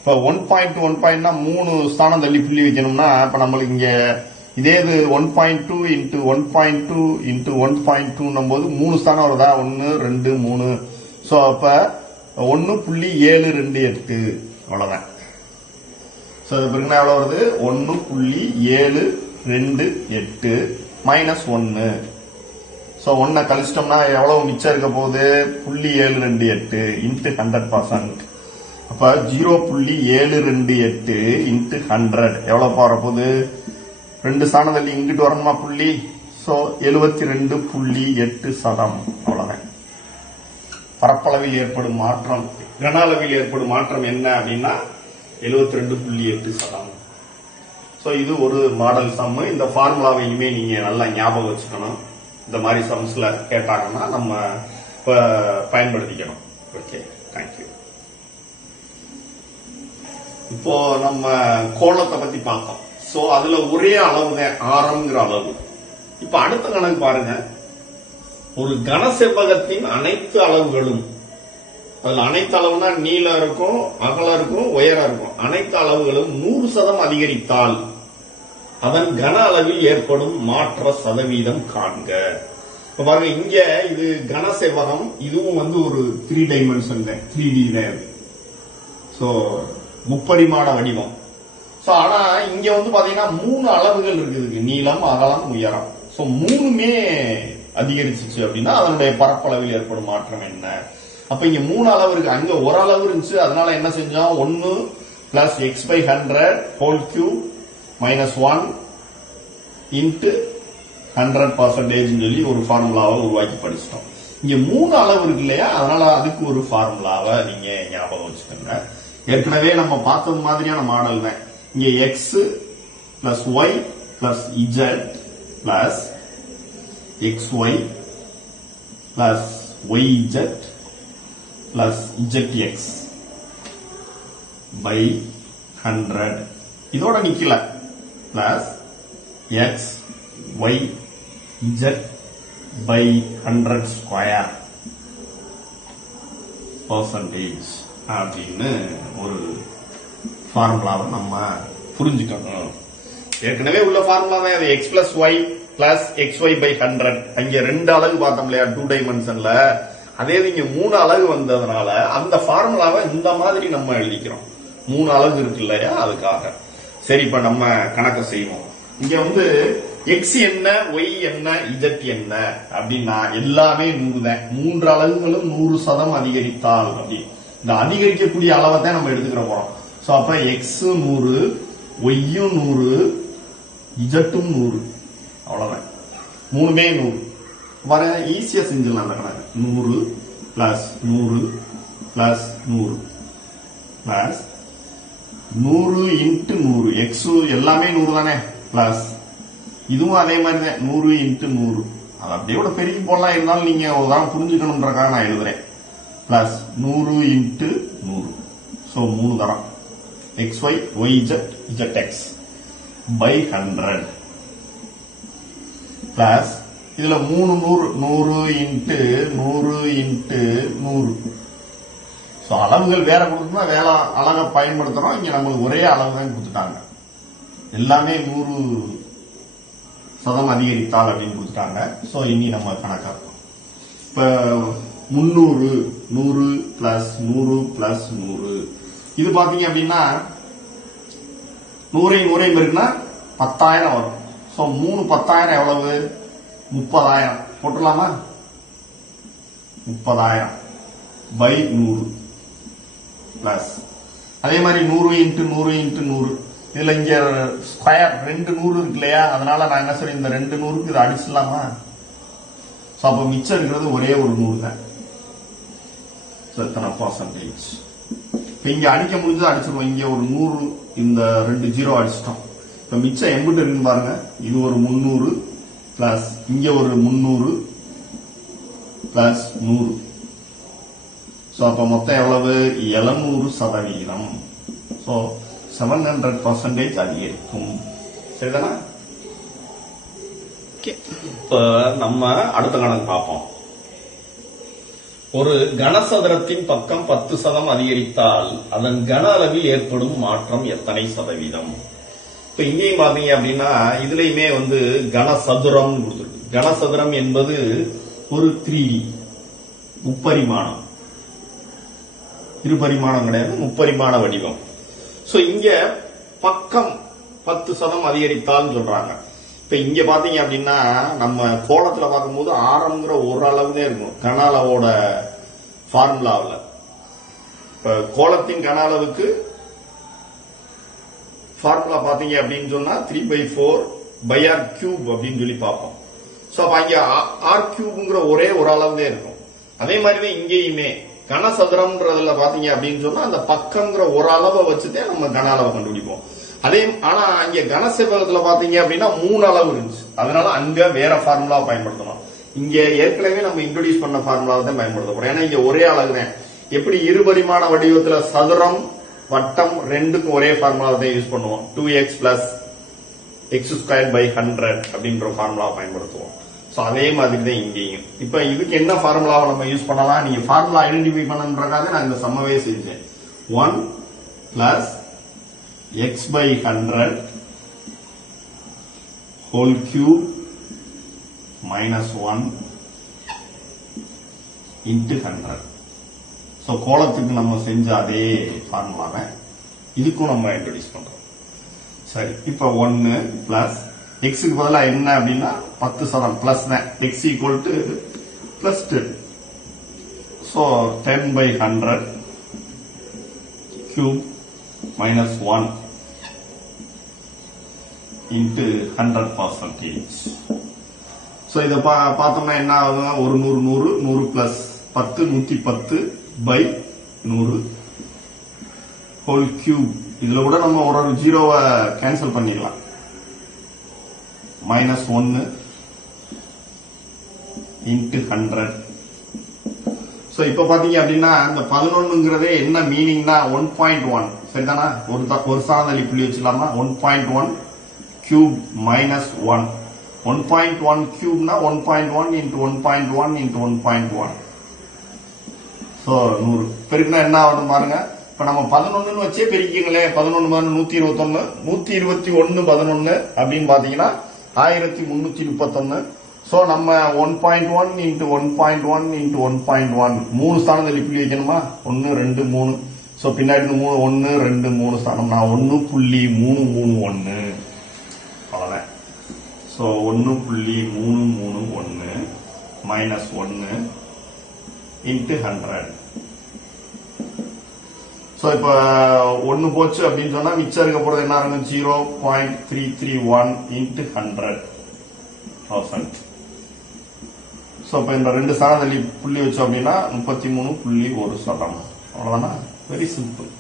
இப்போ 1.1 3 ஸ்தானம் தள்ளி புள்ளி வைக்கணும்னா இப்ப நம்மளுக்கு இங்க இதே இது 1.2 இன்ட்டு 1.2 இன்ட்டு 1.2 போது 3 ஸ்தானம் வருதா? 1 2 3. ஸோ அப்ப 1.728 அவ்வளவுதான். ஸோ இது பிறகு எவ்வளவு வருது? 1.728 மைனஸ் 1. ஸோ 1 கழிச்சிட்டோம்னா எவ்வளவு மிச்சம் இருக்க போகுது? 0.728 இன்ட்டு 100%. அப்ப 0.728 இன்ட்டு 100 எவ்வளவு போற போகுது? 2 ஸ்தானத்தில் இங்கிட்டு வரணுமா புள்ளி? ஸோ 72.8%. அவ்வளவுதான். பரப்பளவில் ஏற்படும் மாற்றம், கன அளவில் ஏற்படும் மாற்றம் என்ன அப்படின்னா 72.8%. ஸோ இது ஒரு மாடல் சம். இந்த ஃபார்முலாவையுமே நீங்க நல்லா ஞாபகம் வச்சுக்கணும். இந்த மாதிரி சம்ஸ்ல கேட்டாங்கன்னா நம்ம பயன்படுத்திக்கணும். Okay, thank you. இப்போ நம்ம கோலத்தை பத்தி பார்த்தோம். சோ அதுல ஒரே அளவுங்க, ஆரம்ங்கிற அளவு. இப்ப அடுத்த கணக்கு பாருங்க. ஒரு கன செவ்வகத்தின் அனைத்து அளவுகளும், அதுல அனைத்து அளவுனா நீளம் இருக்கும், அகலம் இருக்கும், உயரம் இருக்கும். அனைத்து அளவுகளும் 100% அதிகரித்தால் அதன் கன அளவில் ஏற்படும் மாற்ற சதவீதம் காண்க. இப்ப பாருங்க, இங்க இது கன செவ்வகம், இதுவும் ஒரு 3 டைமென்ஷன் 3D தான். சோ முப்பரிமாண வடிவம். சோ ஆனா இங்க பாத்தீங்கன்னா 3 அளவுகள் இருக்குது, நீளம், அகலம், உயரம். சோ 3மே அதிகரிச்சிச்சு அப்படின்னா அதனுடைய பரப்பளவில் ஏற்படும் மாற்றம் என்ன? அப்ப இங்க 3 அளவு இருக்கு, அங்க ஒரு அளவு இருந்துச்சு. அதனால என்ன செஞ்சோம்? 1 plus x/100 whole cube minus 1 into 100% சொல்லி ஒரு ஃபார்முலாவை உருவாக்கி படிச்சிட்டோம். இங்க 3 அளவு இருக்கு இல்லையா, அதனால அதுக்கு ஒரு ஃபார்முலாவை நீங்க ஞாபகம் வச்சுக்கோங்க. ஏற்கனவே நம்ம பார்த்தது மாதிரியான மாடல் தான். இங்க x plus Y plus Z plus xy plus yz plus zx by 100 இதோட நிக்கல, plus x y z by 100 square percentage அப்படின்னு ஒரு ஃபார்முலாவை நம்ம புரிஞ்சுக்கணும். ஏற்கனவே உள்ள ஃபார்முலா தான் அது. x plus Y plus xy by 100. அங்க 2 அலகு பார்த்தோம் இல்லையா 2 டைமென்ஷன்ல. அதே இங்க 3 அலகு வந்ததுனால அந்த ஃபார்முலாவை இந்த மாதிரி நம்ம எழுதிக்கிறோம். 3 அலகு இருக்கு இல்லையா, அதுக்காக. சரி, இப்ப நம்ம கணக்கு செய்வோம். இங்க x என்ன, y என்ன, z என்ன அப்படின்னா எல்லாமே 100 தான். 3 அலகுகளும் 100% அதிகரித்தால் அப்படி இந்த அதிகரிக்கக்கூடிய அளவை தான் நம்ம எடுத்துக்கிற போறோம். சோ அப்ப x 100, y 100, z 100. அவ்வளவுதான், 3மே 100. வர ஈஸியா செஞ்சிடலாம் அந்த கணக்கு. 100 plus 100 plus 100 plus 100 into 100. X எல்லாமே 100 தானே, பிளஸ் இதுவும் அதே மாதிரி தான் 100 இன்ட்டு 100. அது அப்படியே கூட பெருகி போடலாம், இருந்தாலும் நீங்க ஒரு தான் புரிஞ்சுக்கணும்ன்றக்காக நான் எழுதுறேன். Plus 100 into 100. ஸோ 3 தரம் xy yz zx by 100 plus இதுல 3 100 இன்ட்டு 100 இன்ட்டு 100. ஸோ அளவுகள் வேற கொடுத்தா வேற அழகை பயன்படுத்துறோம். இங்க நம்மளுக்கு ஒரே அளவு தான் கொடுத்துட்டாங்க. எல்லாமே 100% அதிகரித்தால் அப்படின்னு கொடுத்துட்டாங்க. ஸோ இனி நம்ம கணக்காக்கும். இப்ப 300 100 பிளஸ் 100 பிளஸ் 100 இது பாத்தீங்க அப்படின்னா 100 இருக்குன்னா 10,000 வரும். ஸோ 3 10,000 எவ்வளவு? 30,000 போட்டுடலாமா? 30,000 பை 100 பிளஸ் அதே மாதிரி 100 இன்ட்டு 100 இன்ட்டு 100. இதுல இங்க ஸ்கொயர் 2 100 இருக்கு இல்லையா, அதனால நான் என்ன சொல்றேன், இந்த 2 100க்கு இதை அடிச்சிடலாமா? சோ அப்ப மிச்சம் இருக்கிறது ஒரே ஒரு 100 தான். எத்தனை பர்சன்டேஜ்? இப்ப இங்க அடிக்க முடிஞ்சது அடிச்சிருவோம். இங்க ஒரு 100, இந்த 2 0 அடிச்சிட்டோம். இப்ப மிச்சம் எம்பிட்டு இருக்குன்னு பாருங்க. இது ஒரு 300 பிளஸ் இங்க ஒரு 300 பிளஸ் 100. சோ அப்ப மொத்தம் எவ்வளவு? 700%. சோ 700% அதிகரிக்கும். சரிதானா? இப்ப நம்ம அடுத்த கணக்கு பார்ப்போம். ஒரு கனசதுரத்தின் பக்கம் 10% அதிகரித்தால் அதன் கன அளவில் ஏற்படும் மாற்றம் எத்தனை சதவீதம்? இப்ப இங்கேயும் பாத்தீங்க அப்படின்னா இதுலயுமே கனசதுரம் கொடுத்துருக்கு. கனசதுரம் என்பது ஒரு 3D முப்பரிமாணம், இருபரிமாணம் கிடையாது, முப்பரிமாண வடிவம். சோ இங்க பக்கம் 10% அதிகரித்தால் சொல்றாங்க. இப்ப இங்க பாத்தீங்க அப்படின்னா நம்ம கோலத்துல பார்க்கும்போது ஆரம்ங்கிற ஒரு அளவுதான் இருக்கும் கன அளவோட ஃபார்முலாவில். இப்ப கோலத்தின் கன அளவுக்கு ஃபார்முலா பாத்தீங்க அப்படின்னு சொன்னா 3/4/r³ அப்படின்னு சொல்லி பார்ப்போம். சோ அப்ப இங்க r³ ஒரே ஒரு அளவுதான் இருக்கும். அதே மாதிரிதான் இங்கேயுமே கனசதுரம்ன்றதுல பாத்தீங்க அப்படின்னு சொன்னா அந்த பக்கம்ங்கிற ஒரு அளவை வச்சுதான் நம்ம கன அளவை கண்டுபிடிப்போம். ஆனா இங்க கனசெவ்வகத்துல பாத்தீங்க அப்படின்னா 3 அளவு இருந்துச்சு. அதனால அங்க வேற ஃபார்முலா பயன்படுத்தணும். இங்க ஏற்கனவே நம்ம இன்ட்ரோடியூஸ் பண்ண ஃபார்முலாவை தான் பயன்படுத்த போறோம். ஏன்னா இங்க ஒரே அளவு தான். எப்படி இருபரிமாண வடிவத்துல சதுரம் வட்டம் ரெண்டுக்கும் ஒரே ஃபார்முலாவை தான் யூஸ் பண்ணுவோம். 2x plus x²/100 அப்படின்ற ஃபார்முலாவை பயன்படுத்துவோம். சோ அதே மாதிரி தான் இங்கேயும். இப்ப இதுக்கு என்ன ஃபார்முலாவை நம்ம யூஸ் பண்ணலாம்? நீங்க ஃபார்முலா ஐடென்டிஃபை பண்ணன்றக்காக நான் இந்த சம்மவே செஞ்சேன். 1 plus x/100 whole cube minus 1 into 100. So கோலத்துக்கு நம்ம செஞ்ச அதே ஃபார்முலாவை இதுக்கும் நம்ம இன்ட்ரோடியூஸ் பண்றோம். சரி, இப்ப 1 பிளஸ் எக்ஸுக்கு பதிலா என்ன அப்படின்னா 10% பிளஸ் தான். x equal to plus 10. so 10/100 cube minus 1 into 100%. So இத பார்த்தோம்னா என்ன ஆகுதுன்னா ஒரு 100 100 100 பிளஸ் 10 110/100 ஹோல் கியூப். இதுல கூட நம்ம ஒரு ஜீரோவை கேன்சல் பண்ணிடலாம். Minus 1 into 100. சோ இப்ப பாத்தீங்க அப்படின்னா இந்த 11ங்கிறதே என்ன மீனிங்னா 1.1. சரிதானா? ஒரு சாதனை புள்ளி வச்சுக்கலாமா? 1.1 cube minus 1. 1.1 கியூப்னா 1.1 into 1.1 into 1.1. So 100 பெருக்குனா என்ன ஆகணும் பாருங்க. இப்ப நம்ம 11 வச்சே பெருக்கிங்களே. 11 121 121 11 அப்படின்னு பாத்தீங்கன்னா 1331. சோ நம்ம 1.1 இன்ட்டு 1.1 இன்ட்டு 1.1 3 ஸ்தானத்தில் புள்ளி வைக்கணுமா? 1 2 3. சோ பின்னாடி 3 1 2 3 ஸ்தானம். நான் 1.331 அவ்வளவுதான். So 1.331 minus 1 into 100. சோ இப்ப 1 போச்சு அப்படின்னு சொன்னா மிச்சம் இருக்க போறது என்ன இருக்கும்? 0.331 இன்ட்டு 100,000. சோ இப்ப இந்த 2 சாதனை புள்ளி வச்சோம் அப்படின்னா 33.1%. அவ்வளவுதானா? Very simple.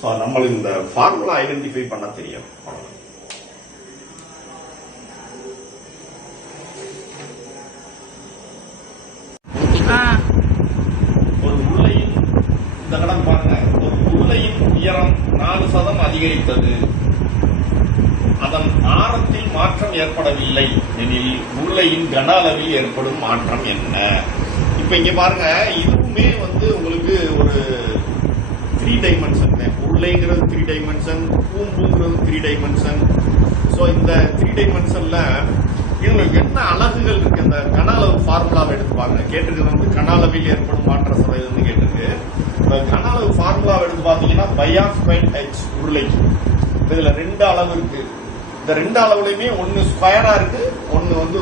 சோ நம்மளுக்கு இந்த ஃபார்முலா ஐடென்டிஃபை பண்ண தெரியும். ஒரு உருளையின் இந்த கணக்கு பாருங்க. ஒரு உருளையின் உயரம் 4% அதிகரித்தது, அதன் ஆரத்தில் மாற்றம் ஏற்படவில்லை எனில் உருளையின் கன அளவில் ஏற்படும் மாற்றம் என்ன? இப்ப இங்க பாருங்க, இதுவுமே உங்களுக்கு ஒரு 3 டைமென்ஷன். உருளைங்கிறது 3 டைமென்ஷன், கூம்புங்கிறது 3 டைமென்ஷன். சோ இந்த 3 டைமென்ஷன்ல இதுல என்ன அலகுகள் இருக்கு? இந்த கன அளவு ஃபார்முலாவை எடுத்து பாருங்க. கேட்டிருக்கிறது கன அளவில் ஏற்படும் மாற்ற சதவீதம் கேட்டிருக்கு. இந்த கன அளவு ஃபார்முலாவை எடுத்து பாத்தீங்கன்னா πr²h உருளைக்கு இதுல 2 அளவு இருக்கு. இந்த 2 அளவுலயுமே ஒன்னு ஸ்கொயரா இருக்கு, ஒன்னு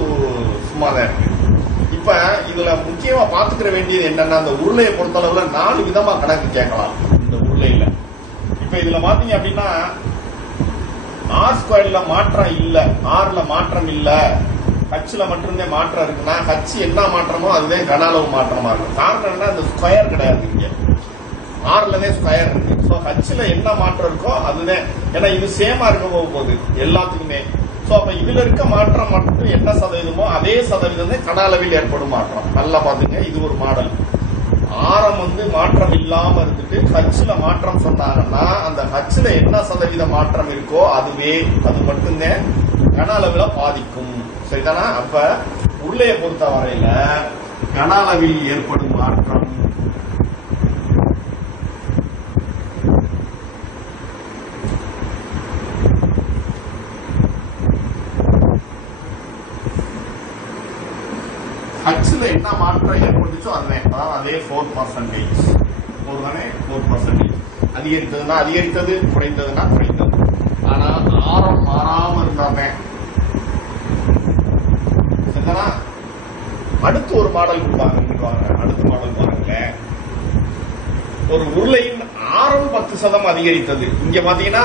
சும்மா தான் இருக்கு. இப்ப இதுல முக்கியமா பாத்துக்கிற வேண்டியது என்னன்னா, அந்த உருளையை பொறுத்த அளவுல 4 விதமா கணக்கு கேட்கலாம் இந்த உருளையில. இப்ப இதுல பாத்தீங்க அப்படின்னா ஆர் ஸ்கொயர்ல மாற்றம் இல்ல, ஆர்ல மாற்றம் இல்ல, ஹச்ல மட்டும்தான் மாற்றம் இருக்குன்னா ஹச் என்ன மாற்றமோ அதுதான் கன அளவு மாற்றமா இருக்கும். காரணம் என்ன, அந்த ஸ்கொயர் கிடையாது, இங்க ஆர்லதே ஸ்கொயர் இருக்கு. ஸோ ஹச்ல என்ன மாற்றம் இருக்கோ அதுதான். ஏன்னா இது சேமா இருக்க போகுது எல்லாத்துக்குமே. ஸோ அப்ப இதுல இருக்க மாற்றம் மட்டும் என்ன சதவீதமோ அதே சதவீதம் கன அளவில் ஏற்படும் மாற்றம். நல்லா பாத்துங்க, இது ஒரு மாடல். ஆரம் வந்து மாற்றம் இல்லாம இருந்துட்டு ஹச்ல மாற்றம் சொன்னாங்கன்னா அந்த ஹச்ல என்ன சதவீத மாற்றம் இருக்கோ அதுவே, அது மட்டும்தான் கன அளவுல பாதிக்கும். சரிதானா? அப்ப உள்ளே பொறுத்த வரையில கன அளவில் ஏற்படும் மாற்றம் ஹச்ல என்ன மாற்றம் ஏற்பட்டுச்சோ அதுதான். அதாவது அதே 4% தானே, 4% அதிகரித்ததுன்னா அதிகரித்தது, குறைந்ததுன்னா குறைந்தது. ஆனா ஆரம் மாறாம இருந்தாங்க. சரிதானா? அடுத்து ஒரு மாடல் கொடுத்தாங்க. அடுத்த மாடல் பாருங்களேன். ஒரு உருளையின் ஆரம் 10% அதிகரித்தது. இங்க பாத்தீங்கன்னா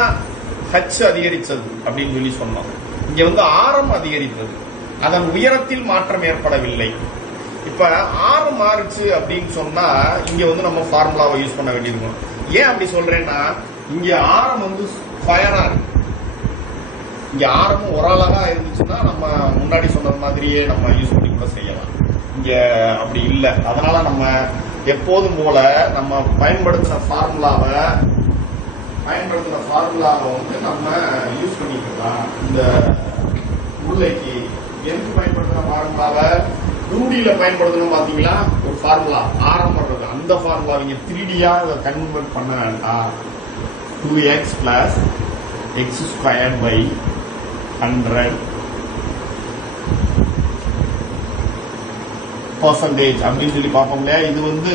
ஹச் அதிகரித்தது அப்படின்னு சொல்லி சொன்னோம். இங்க வந்து ஆரம் அதிகரித்தது, அதன் உயரத்தில் மாற்றம் ஏற்படவில்லை. இப்ப ஆரம் மாறுச்சு அப்படின்னு சொன்னா இங்க வந்து நம்ம ஃபார்முலாவை யூஸ் பண்ண வேண்டியிருக்கும். ஏன் அப்படி சொல்றேன்னா, இங்க ஆரம் வந்து ஸ்கொயரா இருக்கு. இங்க ஆரமும் ஒரு அழகா இருந்துச்சுன்னா நம்ம முன்னாடி சொன்ன மாதிரியே நம்ம யூஸ் பண்ணி கூட செய்யலாம். இங்க அப்படி இல்லை. அதனால நம்ம எப்போதும் போல நம்ம பயன்படுத்தின ஃபார்முலாவை வந்து நம்ம யூஸ் பண்ணிக்கலாம். இந்த உருளைக்கு எதுக்கு பயன்படுத்தின ஃபார்முலாவை 2Dல பயன்படுத்தணும். பாத்தீங்களா, ஒரு ஃபார்முலா ஆரம் பண்றது, அந்த ஃபார்முலா நீங்க 3Dயா கன்வெர்ட் பண்ண வேண்டாம். 2x plus x squared by 100% அப்படின்னு சொல்லி பார்ப்போம் இல்லையா. இது வந்து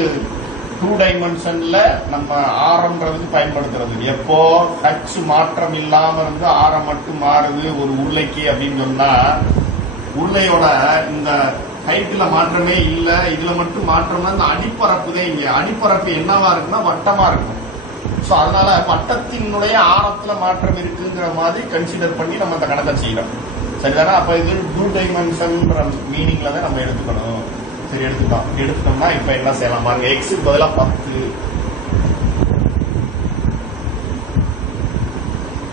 2 டைமென்ஷன்ல நம்ம ஆரம்ன்றதுக்கு பயன்படுத்துறது. எப்போ ஹச் மாற்றம் இல்லாம இருந்து ஆரம் மட்டும் மாறுது ஒரு உருளைக்கு அப்படின்னு சொன்னா, உருளையோட இந்த ஹைட்ல மாற்றமே இல்ல, இதுல மட்டும் மாற்றம்னா இந்த அடிப்பரப்பு தான். இங்க அடிப்பரப்பு என்னவா இருக்குன்னா வட்டமா இருக்கும். சோ அதனால வட்டத்தினுடைய ஆரத்துல மாற்றம் இருக்குங்கிற மாதிரி கன்சிடர் பண்ணி நம்ம அந்த கணக்கை செய்யறோம். சரிதானா? அப்ப இது 2 டைமென்ஷன் மீனிங்ல தான் நம்ம எடுத்துக்கணும். சரி, எடுத்துட்டோம்னா இப்ப என்ன செய்யலாம் பாருங்க. எக்ஸுக்கு பதிலா 10.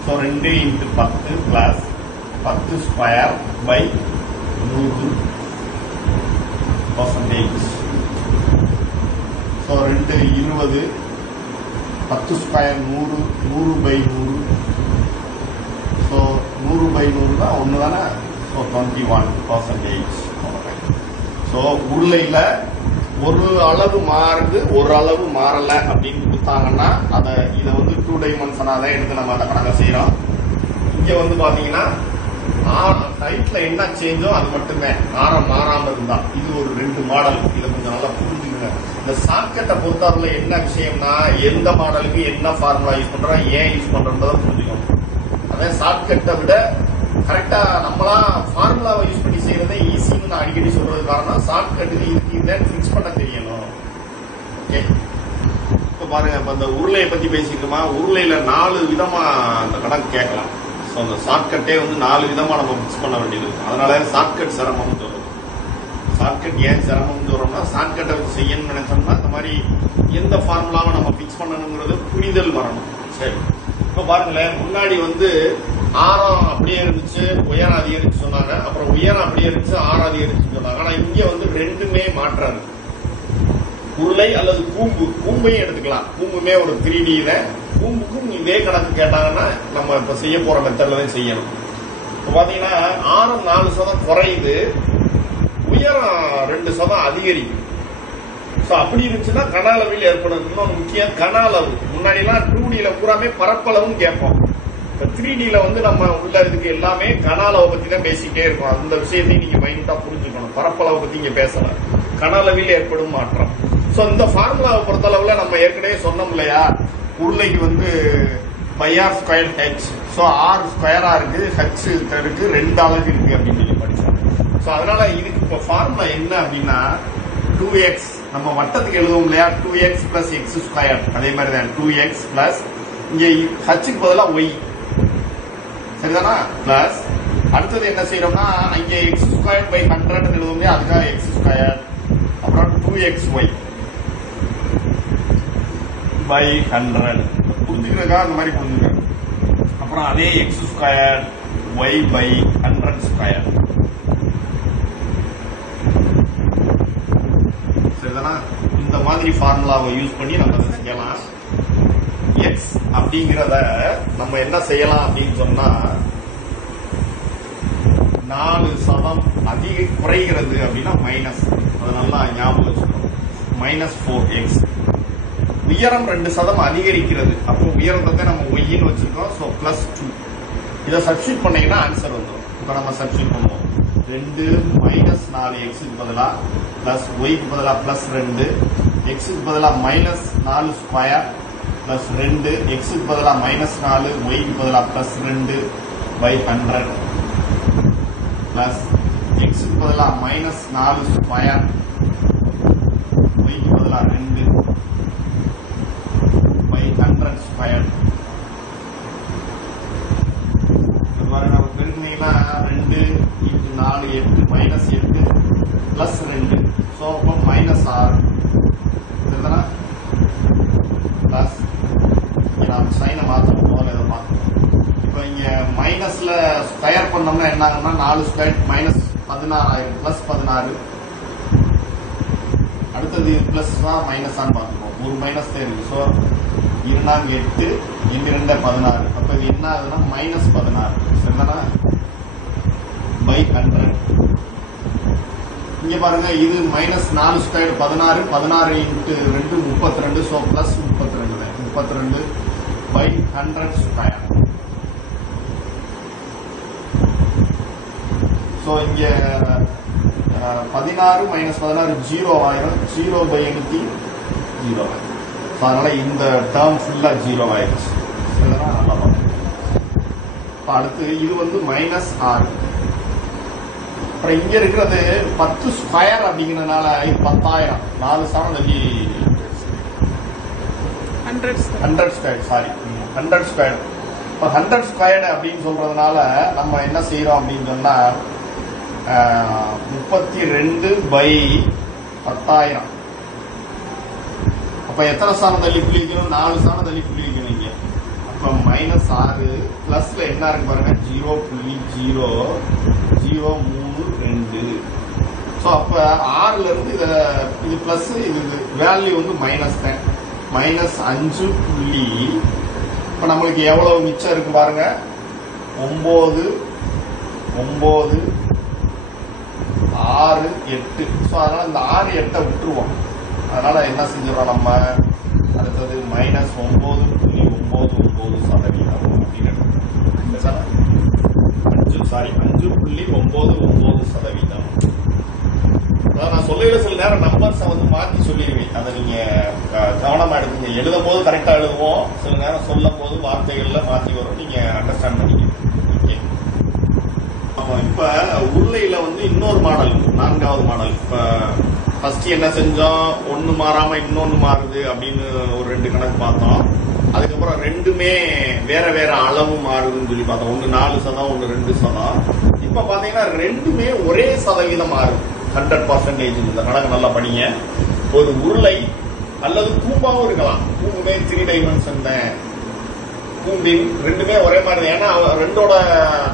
So 2 × 10 plus 10 square by 100%. So 2 20, 10 square 100, 100/100. So 100/100 தான் ஒன்று தானே. ஸோ 21%. ஸோ உருளையில ஒரு அளவு மாறுது, ஒரு அளவு மாறல அப்படின்னு கொடுத்தாங்கன்னா இதை வந்து 2 டைமென்ஷனா தான் எடுத்து நம்ம அந்த கணக்கை செய்யறோம். இங்க வந்து பாத்தீங்கன்னா ஹைட்ல என்ன சேஞ்சோ அது மட்டுமே, ஆரம் மாறாம இருந்தா. இது ஒரு 2 மாடல். இதை கொஞ்சம் நல்லா புரிஞ்சுக்கங்க. இந்த ஷார்ட்கட்டை பொறுத்தவரை என்ன விஷயம்னா, எந்த மாடலுக்கு என்ன ஃபார்முலா யூஸ் பண்றோம், ஏன் யூஸ் பண்றோம்ன்றத புரிஞ்சுக்கணும். அதான் ஷார்ட்கட்டை விட கரெக்டா நம்மளா ஃபார்முலாவை யூஸ் பண்ணி செய்யறதே ஈஸின்னு நான் அடிக்கடி சொல்றது காரணம், ஷார்ட்கட்டுக்கு இதுக்கு இதான் ஃபிக்ஸ் பண்ண தெரியணும். ஓகே, இப்ப பாருங்க, இப்ப இந்த உருளையை பத்தி பேசிக்கிறோமா. உருளையில 4 விதமா அந்த கணக்கு கேட்கலாம். ஸோ அந்த ஷார்ட்கட்டே வந்து 4 விதமா நம்ம ஃபிக்ஸ் பண்ண வேண்டியது இருக்கு. அதனால ஷார்ட்கட் சிரமம்னு சொல்றோம். ஷார்ட்கட் ஏன் சிரமம்னு சொல்றோம்னா, ஷார்ட்கட்டை வச்சு செய்யணும்னு நினைச்சோம்னா இந்த மாதிரி எந்த ஃபார்முலாவை நம்ம ஃபிக்ஸ் பண்ணணுங்கிறது புரிதல் வரணும். சரி, இப்ப பாருங்களேன், முன்னாடி வந்து ஆரம் அப்படியே இருந்துச்சு, உயரம் அதிகரிச்சு சொன்னாங்க. அப்புறம் உயரம் அப்படியே இருந்துச்சு, ஆரம் அதிகரிச்சு சொன்னாங்க. ஆனா இங்க வந்து ரெண்டுமே மாற்றம் இருக்கு. உருளை அல்லது கூம்பையும் எடுத்துக்கலாம். கூம்புமே ஒரு 3D தான். கூம்புக்கும் இதே கணக்கு கேட்டாங்கன்னா நம்ம இப்ப செய்ய போற மெத்தட்ல தான் செய்யணும். இப்ப பாத்தீங்கன்னா ஆரம் 4% குறையுது, உயரம் 2% அதிகரிக்கும். அப்படி இருந்துச்சுன்னா கன அளவில் ஏற்படும். இன்னொன்று முக்கியம், கன அளவு. முன்னாடி எல்லாம் 2Dல பூராமே பரப்பளவும் கேட்போம். 3Dல வந்து நம்ம உள்ள இதுக்கு எல்லாமே கன அளவை பத்தி தான் பேசிக்கிட்டே இருக்கோம். அந்த விஷயத்தையும் நீங்க மைண்டா புரிஞ்சுக்கணும். பரப்பளவை பத்தி இங்க பேசல, கன அளவில் ஏற்படும் மாற்றம். சோ இந்த ஃபார்முலாவை பொறுத்த அளவுல நம்ம ஏற்கனவே சொன்னோம் இல்லையா, உருளைக்கு வந்து πr²h. ஸோ ஆர் ஸ்கொயரா இருக்கு, ஹச் இருக்கு, 2 அலகு இருக்கு அப்படின்னு சொல்லி படிச்சோம். ஸோ அதனால இதுக்கு இப்போ ஃபார்முலா என்ன அப்படின்னா 2x, நம்ம வட்டத்துக்கு எழுதுவோம் இல்லையா, 2x + x². அதே மாதிரி தான் 2x + இங்க ஹச்சுக்கு பதிலாக y. சரிதானா? பிளஸ் அடுத்தது என்ன செய்யறோம்னா இங்க எக்ஸ் ஸ்கொயர் பை 100 எழுதுவோம், அதுக்காக எக்ஸ் ஸ்கொயர், அப்புறம் 2xy பை 100 புரிஞ்சுக்கிறதுக்காக அந்த மாதிரி புரிஞ்சுக்கிறேன். அப்புறம் அதே X square y by 100 square. சரிதானா? இந்த மாதிரி ஃபார்முலாவை யூஸ் பண்ணி நம்ம அதை செய்யலாம். எக்ஸ் அப்படிங்கிறத நம்ம என்ன செய்யலாம் அப்படின்னு சொன்னா 4% அதிக குறைகிறது அப்படின்னா மைனஸ், அதை நல்லா ஞாபகம் வச்சுக்கணும். -4x. உயரம் 2% அதிகரிக்கிறது, அப்போ உயரத்தை நம்ம ஒய்ன்னு வச்சிருக்கோம். ஸோ +2. இதை சப்ஸ்டியூட் பண்ணீங்கன்னா ஆன்சர் வந்துடும். இப்போ நம்ம சப்ஸ்டியூட் பண்ணுவோம். 2 -4xக்கு பதிலாக பிளஸ் ஒய்க்கு பதிலாக +2, எக்ஸுக்கு பதிலாக -4 ஸ்கொயர் பிளஸ் 2, எக்ஸுக்கு பதிலாக -4, ஒய்க்கு பதிலாக +2 பை 100 பிளஸ் எக்ஸுக்கு பதிலாக -4 ஸ்கொயர், ஒய்க்கு பதிலாக 2 பை 100 ஸ்கொயர். பெருக்கினீங்கன்னா 2 × 4 8 -8 பிளஸ் 2, ஸோ அப்போ -6. சரிதானா? பிளஸ் நாம் சைனை மாற்றணும், முதல்ல இதை மாற்றணும். இப்போ இங்கே மைனஸில் ஸ்கொயர் பண்ணோம்னா என்ன ஆகும்னா 4 ஸ்கொயர் -16 ஆயிரும், +16. அடுத்தது பிளஸ் தான் மைனஸான்னு பார்த்துப்போம். ஒரு மைனஸ் தான் இருக்கு. ஸோ 2 8 2 16. அப்போ இது என்ன ஆகுதுன்னா -16. சரிதானா? பை 100. இங்க பாருங்க, இது -4 square 16, 16 × 2 32. So +32 32 by 100 square. So இங்க 16 -16 0 ஆயிரும், 0 பை 0 ஆயிரும். ஸோ அதனால இந்த டேர்ம் ஃபுல்லா 0 ஆயிடுச்சு. நல்லா பார்க்கணும். இப்போ அடுத்து இது வந்து -6. அப்புறம் இங்க இருக்கிறது 10 ஸ்கொயர் அப்படிங்கிறதுனால இது 10,000. 4 சாணம் தள்ளி 100 ஸ்கொயர். Sorry, 100 square. இப்போ 100 ஸ்கொயர் அப்படின்னு சொல்றதுனால நம்ம என்ன செய்யறோம் அப்படின்னு சொன்னா 32 பை 10,000. அப்ப எத்தனை சாணம் தள்ளி புள்ளி வைக்கணும்? 4 சாணம் தள்ளி புள்ளி வைக்கணும் இங்க. அப்ப -6 பிளஸ்ல என்ன இருக்கு பாருங்க, 0.003. ஸோ அப்ப 6ல இருந்து இது பிளஸ், இது வேல்யூ வந்து மைனஸ் தான். -5 புள்ளி. இப்ப நம்மளுக்கு எவ்வளவு மிச்சம் இருக்கு பாருங்க, 9 9 6 8. ஸோ அதனால இந்த 6 8 விட்டுருவோம். அதனால என்ன செஞ்சிடறோம் நம்ம, அடுத்தது -9.9%. அதான் நான் சொல்லையில சில நேரம் நம்பர்ஸை வந்து மாற்றி சொல்லிடுவேன். அதை நீங்க கவனமா எடுத்துங்க. எழுதும் போது கரெக்டா எழுதுவோம், சில நேரம் சொல்லும் போது வார்த்தைகள்ல மாற்றி வரும். நீங்க அண்டர்ஸ்டாண்ட் பண்ணிக்கணும். ஓகே. ஆமா, இப்ப உருளையில வந்து இன்னொரு மாடல், 4வது மாடல். இப்ப ஃபர்ஸ்ட் என்ன செஞ்சோம், ஒன்னு மாறாம இன்னொன்னு மாறுது அப்படின்னு ஒரு 2 கணக்கு பார்த்தோம். அதுக்கப்புறம் ரெண்டுமே வேற வேற அளவு மாறுதுன்னு சொல்லி பார்த்தோம். ஒன்னு 4%, ஒன்னு 2%. இப்ப பாத்தீங்கன்னா ரெண்டுமே ஒரே சதவீதம் மாறுது, 100%. இந்த கணக்கு நல்லா படிங்க. ஒரு உருளை அல்லது கூம்பாவும் இருக்கலாம். கூம்புமே 3 டைமென்ஷன் தான். கூம்பின் ரெண்டுமே ஒரே மாதிரி. ஏன்னா ரெண்டோட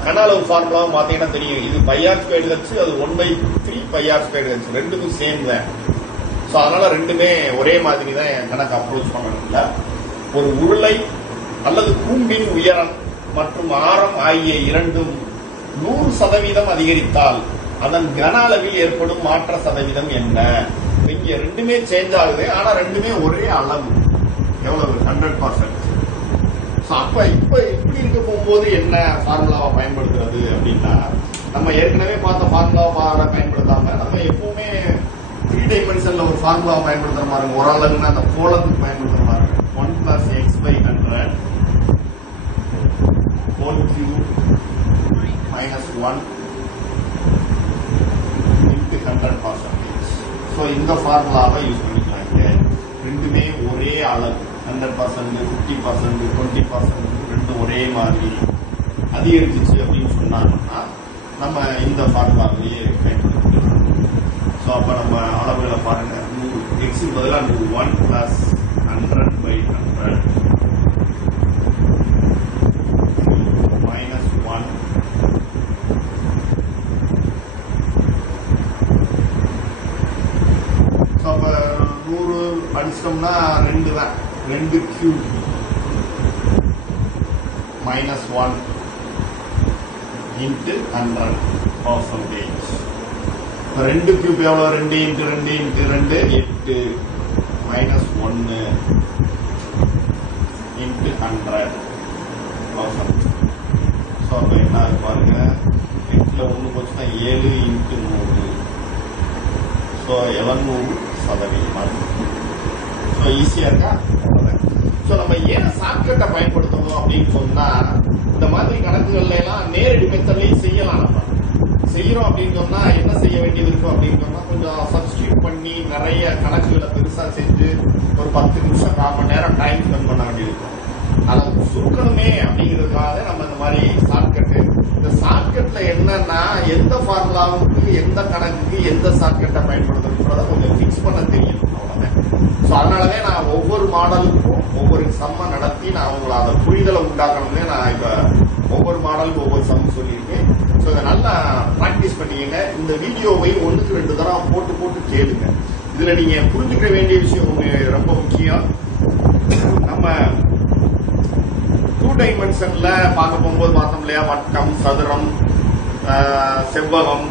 கன அளவு ஃபார்முலாவும் பாத்தீங்கன்னா தெரியும். இது πr² வச்சு, அது 1/3 πr². ரெண்டுக்கும் சேம் தான். ஸோ அதனால ரெண்டுமே ஒரே மாதிரி தான் கணக்கு அப்ரோச் பண்ணணும்ல. ஒரு உருளை அல்லது கூம்பின் உயரம் மற்றும் ஆரம் ஆகிய இரண்டும் 100% அதிகரித்தால் அதன் கன அளவில் ஏற்படும் மாற்ற சதவீதம் என்ன? இங்க ரெண்டுமே சேஞ்ச் ஆகுது, ஆனா ரெண்டுமே ஒரே அளவு. எவ்வளவு? 100%. அப்ப இப்ப இப்படி இருக்க போகும்போது என்ன ஃபார்முலாவை பயன்படுத்துறது அப்படின்னா, நம்ம ஏற்கனவே பார்த்த ஃபார்முலாவை பயன்படுத்தாம நம்ம எப்பவுமே 3 டைமென்ஷன்ல ஒரு ஃபார்முலாவை பயன்படுத்துற மாதிரி, ஒரு அளவுன்னா அந்த கோலத்துக்கு பயன்படுத்துற மாதிரி. 1 + x/100 whole cube -1 into 100%. So இந்த ஃபார்முலாவை யூஸ் பண்ணிக்கலாங்க. ரெண்டுமே ஒரே அளவு, 100%, 50%, 20% ரெண்டு ஒரே மாதிரி. அதிகரிச்சிச்சு அப்படின்னு சொன்னாங்கன்னா நம்ம இந்த ஃபார்முலாவிலேயே பயன்படுத்திக்கலாம். ஸோ அப்போ நம்ம அளவுகளை பாருங்க, எக்ஸுக்கு பதிலாக 1 + 100/100 -1 ஸோ அப்போ 100 அடிச்சிட்டோம்னா 2 தான், 2³ -1 × 100%. 2³ எவ்வளோ? 2 × 2 × 2 8 -1 × 100%. ஸோ அப்போ என்ன பாருங்க, 8ல் 1 போச்சுன்னா 7 × 100. ஸோ 700%. ஸோ ஈஸியாக இருக்கா? அவ்வளோதான். ஸோ நம்ம ஏன் ஷார்ட்கட்டை பயன்படுத்தணும் அப்படின்னு சொன்னா, இந்த மாதிரி கணக்குகள்ல எல்லாம் நேரடி மெத்தட்லையும் செய்யலாம். நம்ம செய்யறோம் அப்படின்னு சொன்னா என்ன செய்ய வேண்டியது இருக்கும் அப்படின்னு சொன்னா, கொஞ்சம் சப்ஸ்டியூட் பண்ணி நிறைய கணக்குகளை பெருசா செஞ்சு ஒரு 10 நிமிஷம் 1/4 மணி நேரம் டைம் ஸ்பெண்ட் பண்ண வேண்டியது இருக்கும். அதை சுருக்கணுமே அப்படிங்கிறதுக்காக நம்ம இந்த மாதிரி ஷார்ட்கட்டு. இந்த ஷார்ட்கட்ல என்னன்னா, எந்த ஃபார்முலாவுக்கு எந்த கணக்குக்கு எந்த ஷார்ட்கட்டை பயன்படுத்தணுன்றத கொஞ்சம் ஃபிக்ஸ் பண்ண தெரியும். அவ்வளவுதான். ஸோ அதனாலதான் நான் ஒவ்வொரு மாடலுக்கும் ஒவ்வொரு சம்மை நடத்தி நான் உங்களை அதை புரிதலை உண்டாக்கணும்னு நான் இப்ப ஒவ்வொரு மாடலுக்கும் ஒவ்வொரு சம் சொல்லியிருக்கேன். ஸோ இதை நல்லா ப்ராக்டிஸ் பண்ணிக்கங்க. இந்த வீடியோவை 1க்கு 2 தடவை போட்டு கேளுங்க. இதுல நீங்க புரிஞ்சுக்க வேண்டிய விஷயம் ரொம்ப முக்கியம். நம்ம 2 டைமென்ஷன்ல பார்க்க போகும்போது பார்த்தோம் இல்லையா, வட்டம், சதுரம், செவ்வகம்,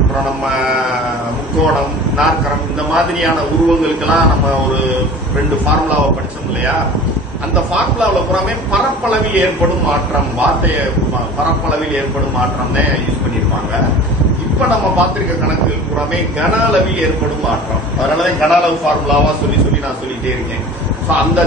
அப்புறம் நம்ம முக்கோணம், நாற்கரம், இந்த மாதிரியான உருவங்களுக்கெல்லாம் நம்ம ஒரு 2 ஃபார்முலாவை படிச்சோம் இல்லையா. அந்த ஃபார்முலாவில் புறமே பரப்பளவில் ஏற்படும் மாற்றம், வார்த்தையை பரப்பளவில் ஏற்படும் மாற்றம் தான் யூஸ் பண்ணியிருப்பாங்க. இப்ப நம்ம பார்த்திருக்க கணக்குகள் புறமே கன அளவில் ஏற்படும் மாற்றம். அதனாலதான் கன அளவு ஃபார்முலாவா சொல்லி நான் சொல்லிட்டே இருக்கேன். ஸோ அந்த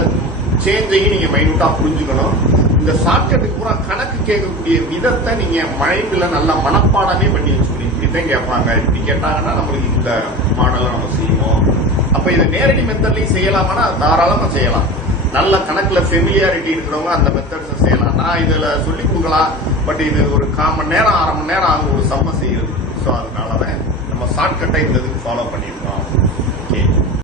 சேஞ்சையும் நீங்க மைனூட்டா புரிஞ்சுக்கணும். இந்த ஷார்ட்கட்டுக்கு பூரா கணக்கு கேட்கக்கூடிய விதத்தை நீங்க மைண்ட்ல நல்லா மனப்பாடமே பண்ணி வச்சுக்கணும். இப்படித்தான் கேட்பாங்க, இப்படி கேட்டாங்கன்னா நம்மளுக்கு இந்த மாடலை நம்ம செய்வோம். அப்ப இதை நேரடி மெத்தட்லையும் செய்யலாமான்னா தாராளமா செய்யலாம். நல்ல கணக்குல ஃபெமிலியாரிட்டி இருக்கிறவங்க அந்த மெத்தட்ஸ் செய்யலாம். நான் இதுல சொல்லி கொடுக்கலாம், பட் இது ஒரு 1/4 மணி நேரம் 1/2 மணி நேரம் ஆகும் ஒரு சம்ம செய்யுது. ஸோ அதனாலதான் நம்ம ஷார்ட்கட்டை இந்த இதுக்கு ஃபாலோ பண்ணிடுவோம்.